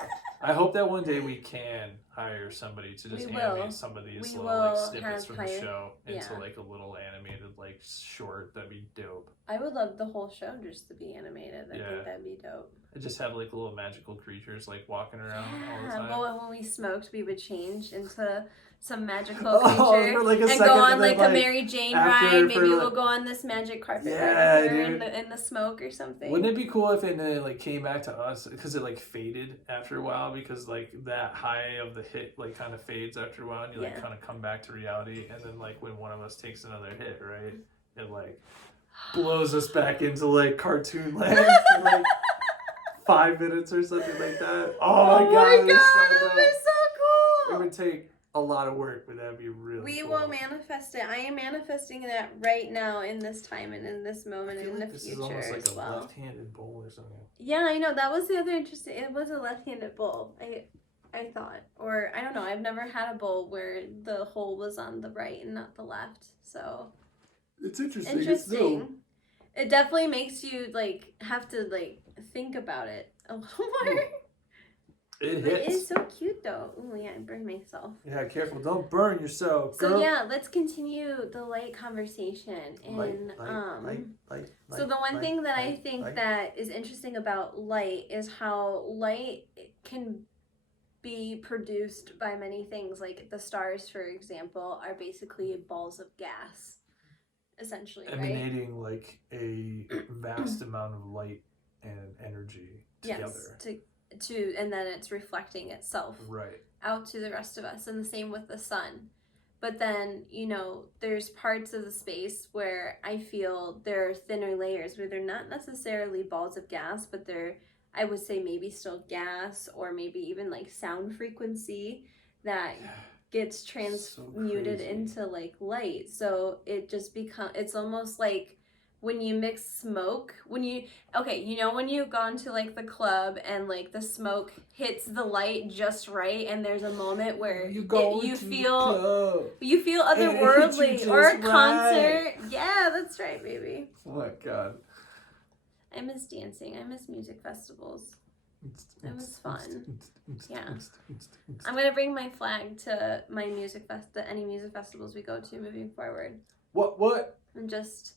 I hope that one day we can hire somebody to just animate some of these little like snippets from the show into like a little animated like short. That'd be dope. I would love the whole show just to be animated. I think that'd be dope. And just have like little magical creatures like walking around all the time. Well, when we smoked, we would change into some magical creature and go on like a Mary Jane ride. Maybe we'll go on this magic carpet ride in the smoke or something. Wouldn't it be cool if it like came back to us because it like faded after a while because like that high of the hit like kind of fades after a while and you like kind of come back to reality and then like when one of us takes another hit, right? It like blows us back into like cartoon land for like 5 minutes or something like that. Oh my god, that would be so cool. It would take a lot of work, but that'd be really We cool. will manifest it. I am manifesting that right now in this time and in this moment and in the future. This is almost like a left-handed bowl or something. Yeah, I know. That was the other interesting. It was a left-handed bowl. I thought, or I don't know. I've never had a bowl where the hole was on the right and not the left. So it's interesting. Interesting. It definitely makes you like have to like think about it a little more. It hits. It is so cute though. Oh yeah, I burned myself. Yeah, careful. Don't burn yourself, girl. So yeah, let's continue the light conversation. And light, so the one thing that I think that is interesting about light is how light can be produced by many things. Like the stars, for example, are basically balls of gas, essentially, emanating like a vast amount of light and energy together. Yes, and then it's reflecting itself out to the rest of us, and the same with the sun. But then, you know, there's parts of the space where I feel there are thinner layers where they're not necessarily balls of gas, but they're, I would say, maybe still gas, or maybe even like sound frequency that gets transmuted into like light. So it just it's almost like when you mix smoke, when you've gone to like the club and like the smoke hits the light just right, and there's a moment where you feel otherworldly, or a concert. Yeah, that's right, baby. Oh my god. I miss dancing. I miss music festivals. It was fun. Yeah. I'm gonna bring my flag to my any music festivals we go to moving forward. What? And just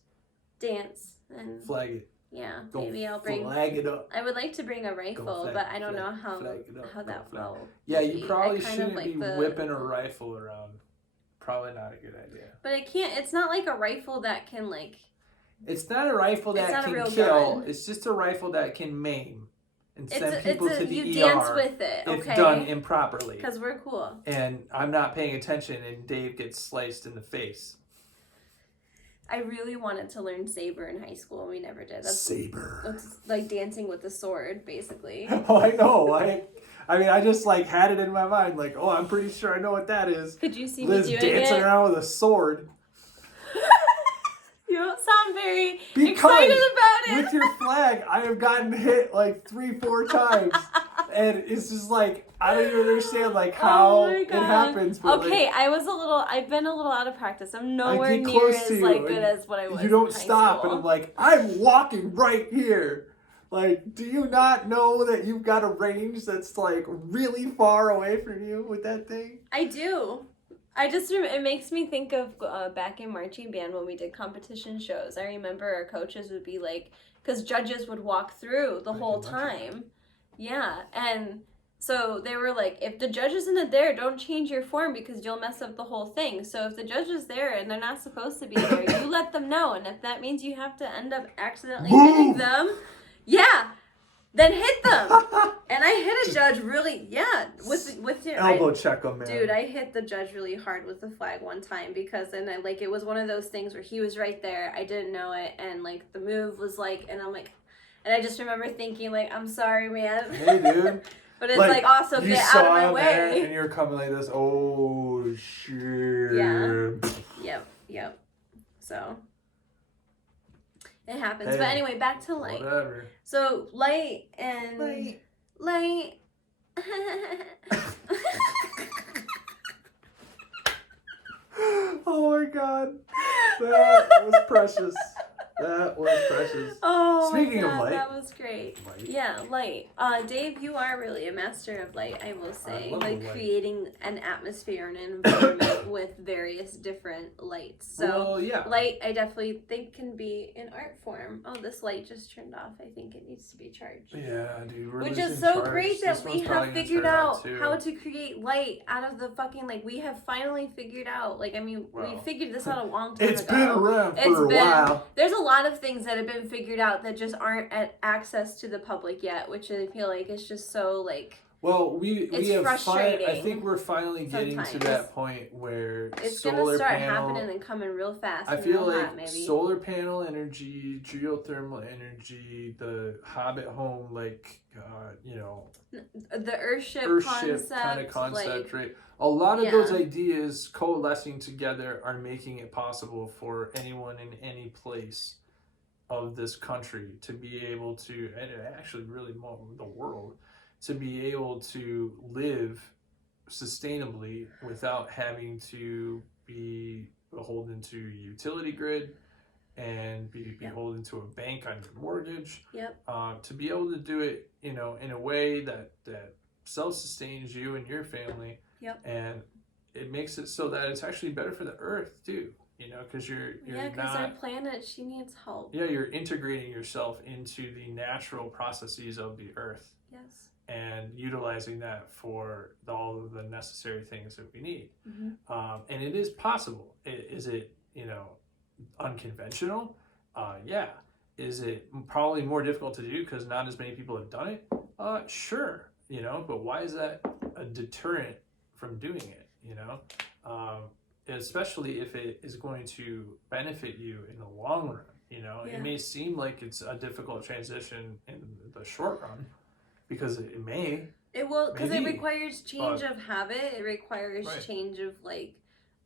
dance and flag it. Yeah, maybe I'll bring. Flag it up. I would like to bring a rifle, but I don't know how that will. Yeah, you probably shouldn't be whipping a rifle around. Probably not a good idea. But it can't. It's not like a rifle that can like. It's not a rifle that can kill. Gun. It's just a rifle that can maim and send people to the ER. You dance with it, okay? If done improperly. Because we're cool. And I'm not paying attention, and Dave gets sliced in the face. I really wanted to learn saber in high school, and we never did. Saber. That's like dancing with the sword, basically. Oh, I know. I mean, I just like had it in my mind, like, oh, I'm pretty sure I know what that is. Could you see Liz me doing dancing around with a sword. You don't sound very excited about it. With your flag, I have gotten hit like 3-4 times. And it's just like, I don't even understand like how it happens. But okay, like, I've been a little out of practice. I'm nowhere near as like good as what I was. You don't stop, and I'm like, I'm walking right here. Like, do you not know that you've got a range that's like really far away from you with that thing? I do. It makes me think of back in marching band when we did competition shows. I remember our coaches would be like, because judges would walk through the whole time. Yeah, and so they were like, if the judge isn't there, don't change your form because you'll mess up the whole thing. So if the judge is there and they're not supposed to be there, you let them know. And if that means you have to end up accidentally hitting them, then hit them. And I hit a judge really, with your elbow check him, man. Dude, I hit the judge really hard with the flag one time because it was one of those things where he was right there. I didn't know it, and like the move was like, and I'm like. And I just remember thinking, like, I'm sorry, man. Hey, dude. But it's like also get out of my way. And you're coming like this. Oh, shit. Yeah. Yep. So, it happens. Hey, but anyway, back to light. Whatever. So, light and... Light. Oh, my God. That was precious. That was precious. Oh, Speaking my of God, light. that was great. Light. Yeah, light. Dave, you are really a master of light, I will say. love Like the light. creating an atmosphere and an environment with various different lights. So Well, yeah. light, I definitely think can be an art form. Oh, this light just turned off. I think it needs to be charged. Yeah, dude. We're Which losing is so charge. great This that we one's probably have gonna figured turn out too. how to create light out of the fucking, like, we have finally figured out, like, I mean, we Well, figured this out a long time It's ago. been around It's for a been- while. There's a lot of things that have been figured out that just aren't at access to the public yet, which I feel like is just so, like, Well, we It's have I frustrating think we're finally getting to sometimes. that point where it's solar gonna start panel. happening and coming real fast. I and feel real like hot, maybe. solar panel energy, geothermal energy, the Hobbit home, like The Earthship Earthship kind of concept, concept, like, right? A lot of Yeah. those ideas coalescing together are making it possible for anyone in any place of this country to be able to, and actually really more the world, to be able to live sustainably without having to be beholden to a utility grid and be beholden to a bank on your mortgage. Yep. To be able to do it, in a way that self-sustains you and your family. Yep. And it makes it so that it's actually better for the earth too. Because you're because our not. planet, she needs help. Yeah, you're integrating yourself into the natural processes of the earth Yes. and utilizing that for all of the necessary things that we need. Mm-hmm. And it is possible. Is it, unconventional? Yeah. Is it probably more difficult to do because not as many people have done it? Sure. But why is that a deterrent from doing it? Especially if it is going to benefit you in the long run. It may seem like it's a difficult transition in the short run because it may. It will, because it Maybe. requires change of habit. It requires Right. change of, like,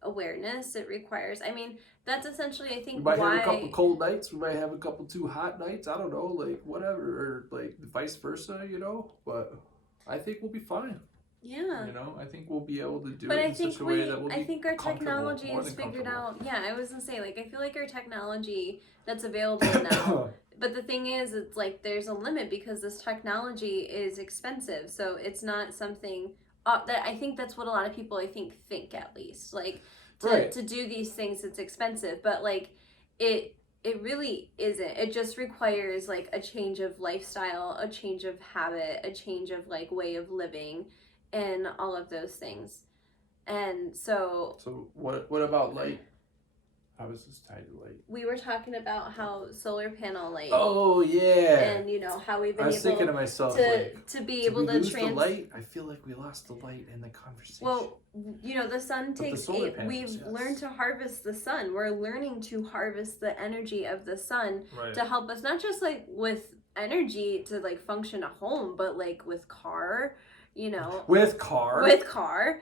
awareness. It requires, I mean, that's essentially, I think, We might why. have a couple cold nights. We might have a couple too hot nights. I don't know, like whatever, or like vice versa. But I think we'll be fine. Yeah. I think we'll be able to do But it I in think such a way that we'll I be think our comfortable, technology more is than figured comfortable. out. Yeah, I was gonna say, like, I feel like our technology that's available now. But the thing is, it's like there's a limit because this technology is expensive. So it's not something that I think that's what a lot of people think at least, like, Right. to do these things, it's expensive. But like it really isn't. It just requires like a change of lifestyle, a change of habit, a change of like way of living, and all of those things. And so what about light? How is this tied to light? we were talking about how solar panel light. Oh yeah. And how we've I been was thinking to able myself, to be did able we to lose the light? I feel like we lost the light in the conversation. Well, the sun But the takes solar panels, we've yes. learned to harvest the sun. We're learning to harvest the energy of the sun right. to help us, not just like with energy to like function at home, but like with car, With car.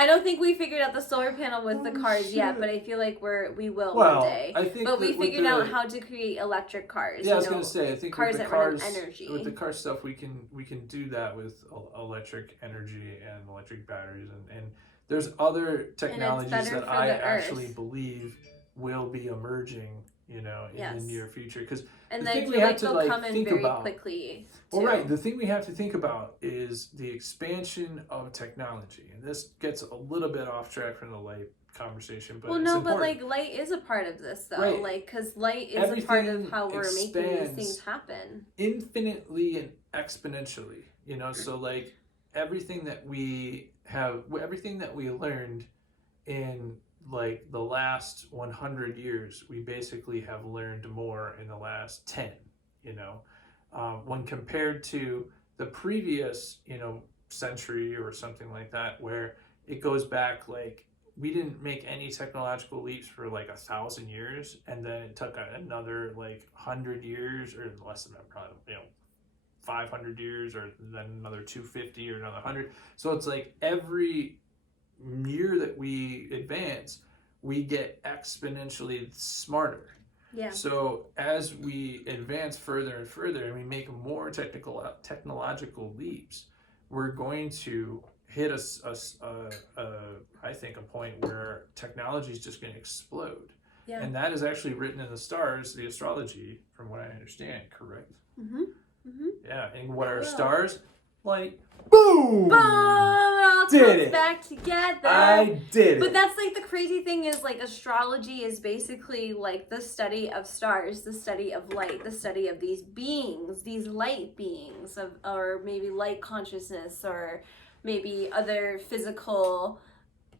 I don't think we figured out the solar panel with the cars yet, but I feel like we will well, one day. I think But we that with figured the- out how to create electric cars. Yeah, I was gonna say. I think cars with the that run on cars, energy. with the car stuff, we can do that with electric energy and electric batteries, and there's other technologies better that for I the actually earth. believe will be emerging, in Yes. the near future. Because And the then I thing feel we have like to, they'll like, come in think very about- quickly. well, too. right, the thing we have to think about is the expansion of technology, and this gets a little bit off track from the light conversation, but Well, it's no, but important. like light is a part of this though, Right. like because light is a part of Everything how we're making these expands. things happen. Infinitely and exponentially, so like everything that we learned in like the last 100 years, we basically have learned more in the last 10, when compared to the previous century or something like that, where it goes back, like we didn't make any technological leaps for like 1,000 years, and then it took another like 100 years, or less than that, probably 500 years, or then another 250 or another 100. So it's like every year that we advance, we get exponentially smarter. Yeah. So as we advance further and further, and we make more technological leaps, we're going to hit I think a point where technology is just going to explode. Yeah. And that is actually written in the stars, the astrology, from what I understand, correct? Mm-hmm. Mm-hmm. Yeah, and what are Wow. stars? Light. Boom! Boom! It all Did comes it. back together. I did it. But that's like the crazy thing is like astrology is basically like the study of stars, the study of light, the study of these beings, these light beings of, or maybe light consciousness, or maybe other physical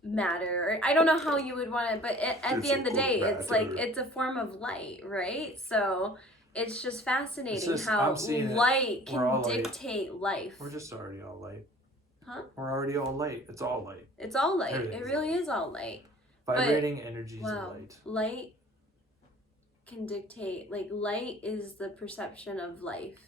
matter. I don't know how you would want it, but at the end of the day, it's like it's a form of light, right? So it's just fascinating how light can dictate life. We're just already all light. Huh? We're already all light. It's all light. It's all light. It really is all light. Vibrating energies wow, of light. Light can dictate. Like light is the perception of life.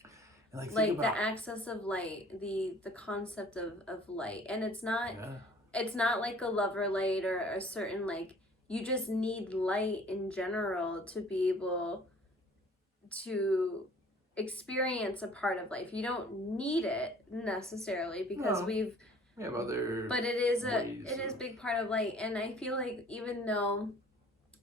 Like the access of light, the concept of light, and it's not. Yeah. It's not like a lover light or a certain like. You just need light in general to be able to experience a part of life. You don't need it necessarily because we have other, but it is a big part of light. And I feel like even though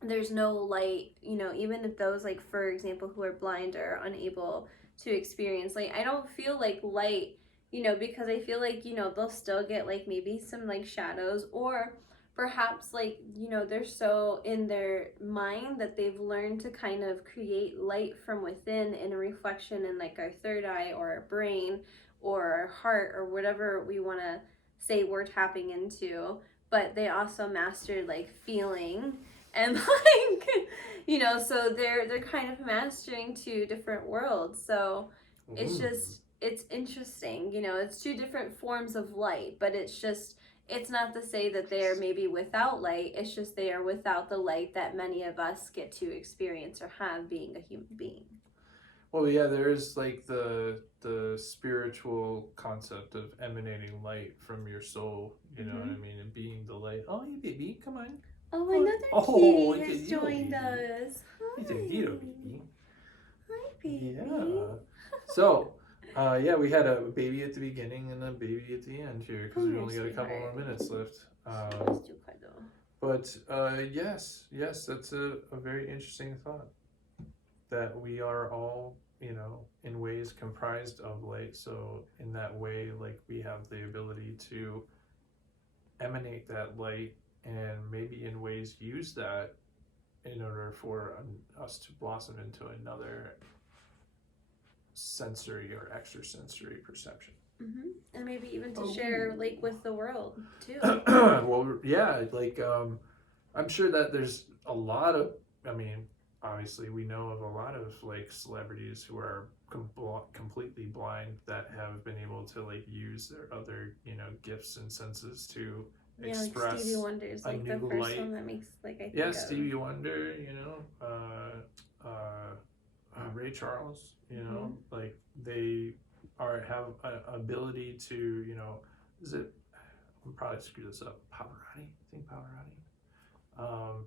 there's no light, you know, even if those like, for example, who are blind or unable to experience light, I don't feel like light, you know, because I feel like, you know, they'll still get like maybe some like shadows, or perhaps like, you know, they're so in their mind that they've learned to kind of create light from within in a reflection in like our third eye or our brain or our heart or whatever we want to say we're tapping into. But they also mastered like feeling and like, you know, so they're kind of mastering two different worlds. So it's just, it's interesting, you know, it's two different forms of light, but it's not to say that they are maybe without light. It's just they are without the light that many of us get to experience or have being a human being. Well, yeah, there's like the spiritual concept of emanating light from your soul, you know what I mean, and being the light. Oh, hey, baby, come on. Oh, another kitty has joined us. Hi. It's a little baby. Hi, baby. Yeah. So, yeah, we had a baby at the beginning and a baby at the end here because we only got a couple more minutes left. But yes, that's a very interesting thought. That we are all, you know, in ways comprised of light. So in that way, like we have the ability to emanate that light and maybe in ways use that in order for us to blossom into another sensory or extrasensory perception. Mm-hmm. And maybe even to share like with the world too. Well, yeah, like I'm sure that there's a lot of, I mean, obviously we know of a lot of like celebrities who are completely blind that have been able to like use their other, you know, gifts and senses to express like Stevie Wonder's like the first light. One that makes like I think yeah, Stevie Wonder, you know, Ray Charles, you know, like they have an ability to, you know, is it, I'll probably screw this up, Pavarotti, I think Pavarotti,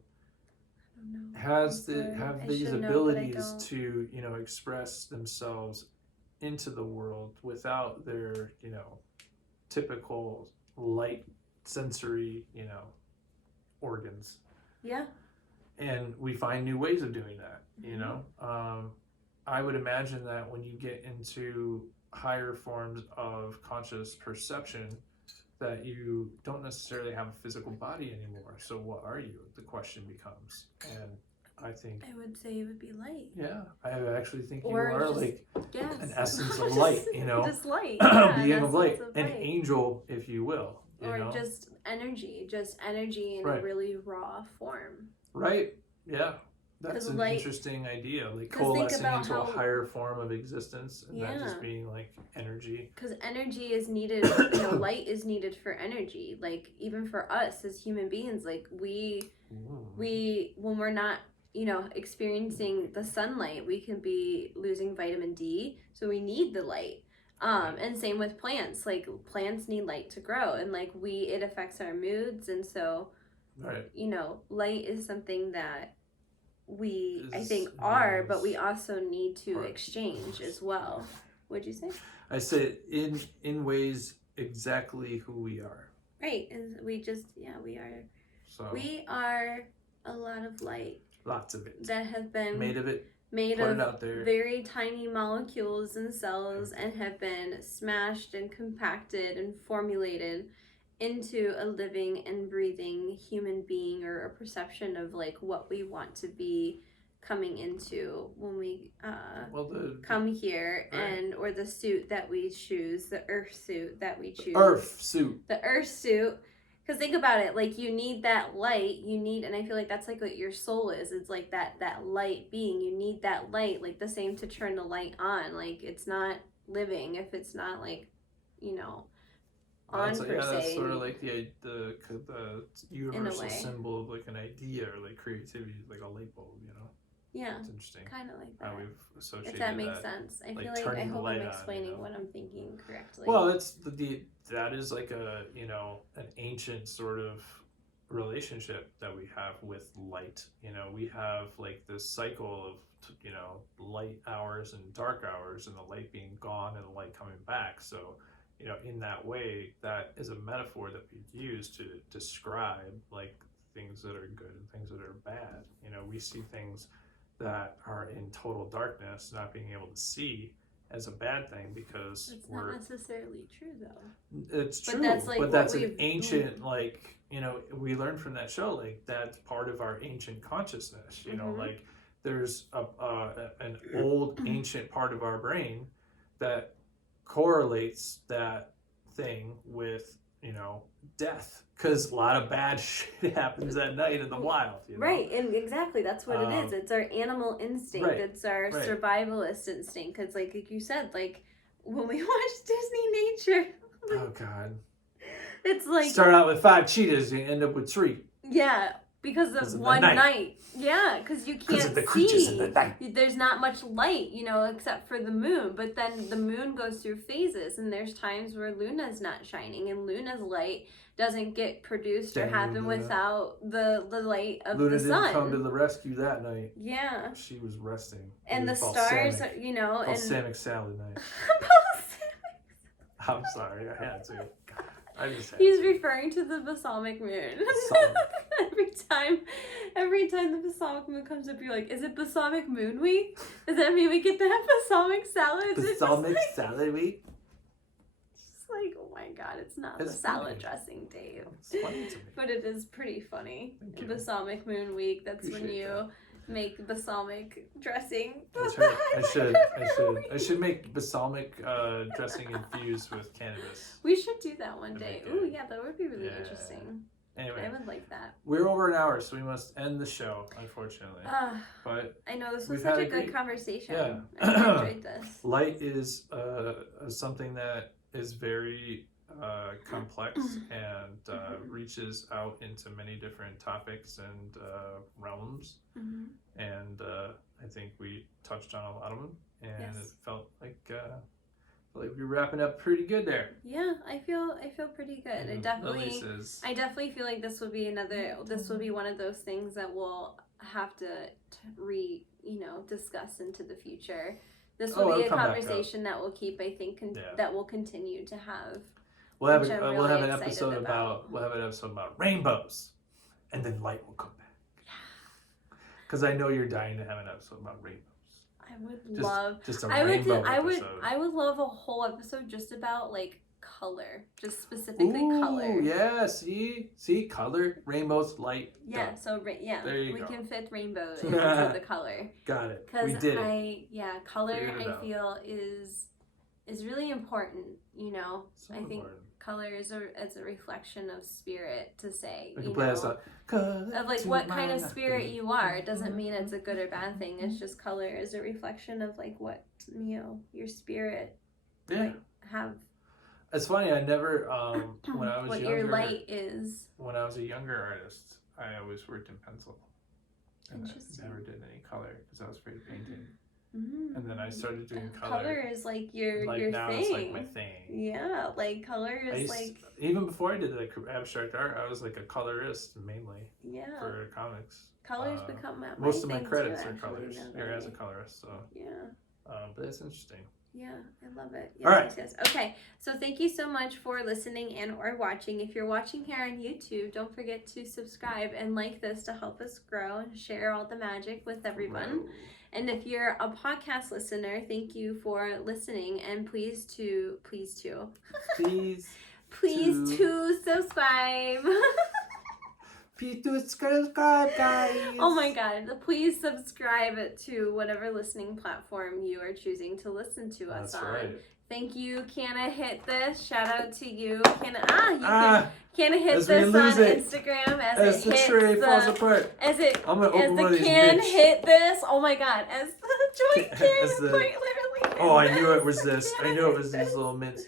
have these abilities to, you know, express themselves into the world without their, you know, typical light sensory, you know, organs. Yeah. And we find new ways of doing that, you know. I would imagine that when you get into higher forms of conscious perception, that you don't necessarily have a physical body anymore. So what are you? The question becomes. And I think I would say it would be light. Yeah, I actually think you are just, like an essence of just, light, you know, just light, yeah, being of light, an angel, if you will, or know? just energy in a really raw form. Right. Yeah. That's an interesting idea, like coalescing into a higher form of existence and not just being like energy. Because energy is needed, you know, light is needed for energy. Like even for us as human beings, like we when we're not, you know, experiencing the sunlight, we can be losing vitamin D. So we need the light. And same with plants. Like plants need light to grow, and like it affects our moods, and so you know, light is something that I think but we also need to exchange as well. What'd you say? I said in ways exactly who we are. Right, and we just we are. So we are a lot of light. Lots of it. That have been made of of very tiny molecules and cells and have been smashed and compacted and formulated into a living and breathing human being, or a perception of like what we want to be coming into when we come here, right. and or the suit that we choose, the earth suit that we choose. The earth suit. Because think about it, like you need that light, and I feel like that's like what your soul is. It's like that light being. You need that light, like the same to turn the light on. Like it's not living if it's not like, you know, on per se. That's sort of like the universal symbol of like an idea or like creativity, like a light bulb, you know. Yeah, it's interesting. Kind of like that. How we've associated if that makes sense. I feel like I hope I'm explaining what I'm thinking correctly. Well, it's that is like a, you know, an ancient sort of relationship that we have with light. You know, we have like this cycle of, you know, light hours and dark hours, and the light being gone and the light coming back. So, you know, in that way, that is a metaphor that we use to describe like things that are good and things that are bad. You know, we see things that are in total darkness, not being able to see, as a bad thing, because it's not necessarily true though. It's true, but that's an ancient, like, you know, we learned from that show, like that's part of our ancient consciousness. You know, like there's an old ancient part of our brain that correlates that thing with, you know, death, because a lot of bad shit happens at night in the wild, you know? Right, and exactly, that's what it is. It's our animal instinct. Right. It's our survivalist instinct. Because like you said, like when we watch Disney Nature, oh god, it's like start out with 5 cheetahs and end up with 3. Yeah, because of one night. Yeah, because you can't of the creatures in the night. There's not much light, you know, except for the moon. But then the moon goes through phases, and there's times where Luna's not shining, and Luna's light doesn't get produced or happen without the light of Luna the sun. Didn't come to the rescue that night. Yeah. She was resting. And the stars, you know. Balsamic salad night. I'm sorry, I had to. He's referring to the balsamic moon. every time the balsamic moon comes up, you're like, is it balsamic moon week? Does that mean we get to have balsamic salad? Balsamic salad week? It's like, oh my god, it's not the salad dressing day. It's funny to me. But it is pretty funny. Balsamic moon week, that's when you make balsamic dressing. I should make balsamic dressing infused with cannabis. We should do that one day. Ooh, yeah, that would be really interesting. Anyway, I would like that. We're over an hour, so we must end the show, unfortunately. But I know this was such a good conversation. Yeah. I enjoyed this. Light is something that is very complex and reaches out into many different topics and realms. And I think we touched on a lot of them, and it felt like we were wrapping up pretty good there. Yeah, I feel pretty good. I definitely feel like this will be one of those things that we'll have to discuss into the future. This will be a conversation that we'll keep, I think, that we'll continue to have. We'll have an episode about rainbows, and then light will come back. Yeah. Because I know you're dying to have an episode about rainbows. I would love a whole episode just about like color, just specifically color. Yeah, see, color, rainbows, light. Yeah, done. So we can fit rainbow into the color. Got it. Because color I feel is really important. You know, I think color is a reflection of spirit, to say, you know, of like what kind of spirit you are. It doesn't mean it's a good or bad thing. It's just color is a reflection of like what, you know, your spirit have. It's funny, I never when I was what younger, your light is. When I was a younger artist, I always worked in pencil, and I never did any color because I was afraid of painting. And then I started doing color. Color is like your now thing. It's like my thing. Yeah, like color is even before I did like abstract art, I was like a colorist mainly. Yeah. For comics. Colors become my most of my credits too, are colors. Here as a colorist, so. Yeah. But that's interesting. Yeah, I love it. Yes, All right. yes. Okay, so thank you so much for listening and or watching. If you're watching here on YouTube, don't forget to subscribe and like this to help us grow and share all the magic with everyone. And if you're a podcast listener, thank you for listening, and please to subscribe. Please do subscribe, guys. Oh my God! Please subscribe to whatever listening platform you are choosing to listen to us on. Right. Thank you, Canna Hit This. Shout out to you, Canna. Canna Hit This on Instagram as the tray falls apart. As the can hit this. Oh my God! As the joint can quite literally. Oh, I knew it was this. I knew it was these little mints.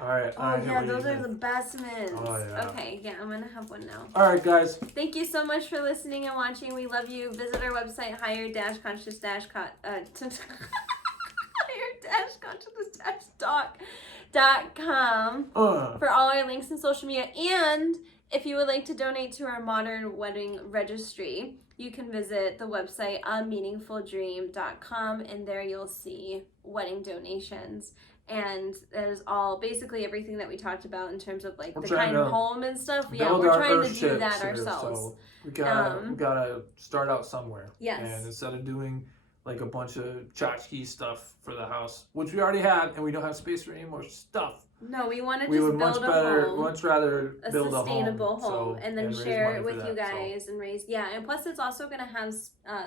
All right. Oh yeah, those are the best mints. Oh, yeah. Okay, yeah, I'm gonna have one now. All right, guys. Thank you so much for listening and watching. We love you. Visit our website higher-conscious-talk.com for all our links and social media. And if you would like to donate to our Modern Wedding Registry, you can visit the website ameaningfuldream.com, and there you'll see wedding donations. And that is all basically everything that we talked about in terms of like the kind of home and stuff. Yeah, we're trying to do that ourselves. So we gotta start out somewhere. Yes. And instead of doing like a bunch of tchotchke stuff for the house, which we already had, and we don't have space for any more stuff. No, we want to just build much rather build a sustainable home, and then share it with you that, guys and raise. Yeah, and plus it's also going to have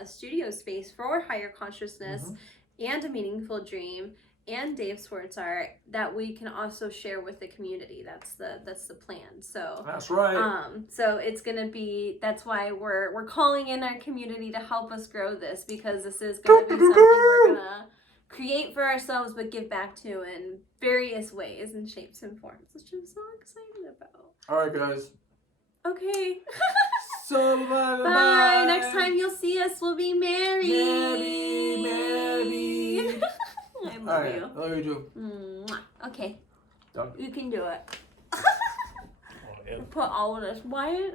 studio space for Higher Consciousness and A Meaningful Dream and Dave Swartz Art that we can also share with the community. That's the plan. So that's right. So it's gonna be. That's why we're calling in our community to help us grow this, because this is gonna be something we're gonna create for ourselves, but give back to in various ways and shapes and forms, which I'm so excited about. All right, guys. Okay. So bye. Bye. Next time you'll see us, we'll be married. Married. I love you. I love you too. Okay. Done. You can do it. Put all of this. Why?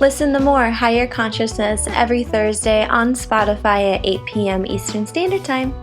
Listen to more Higher Consciousness every Thursday on Spotify at 8 p.m. Eastern Standard Time.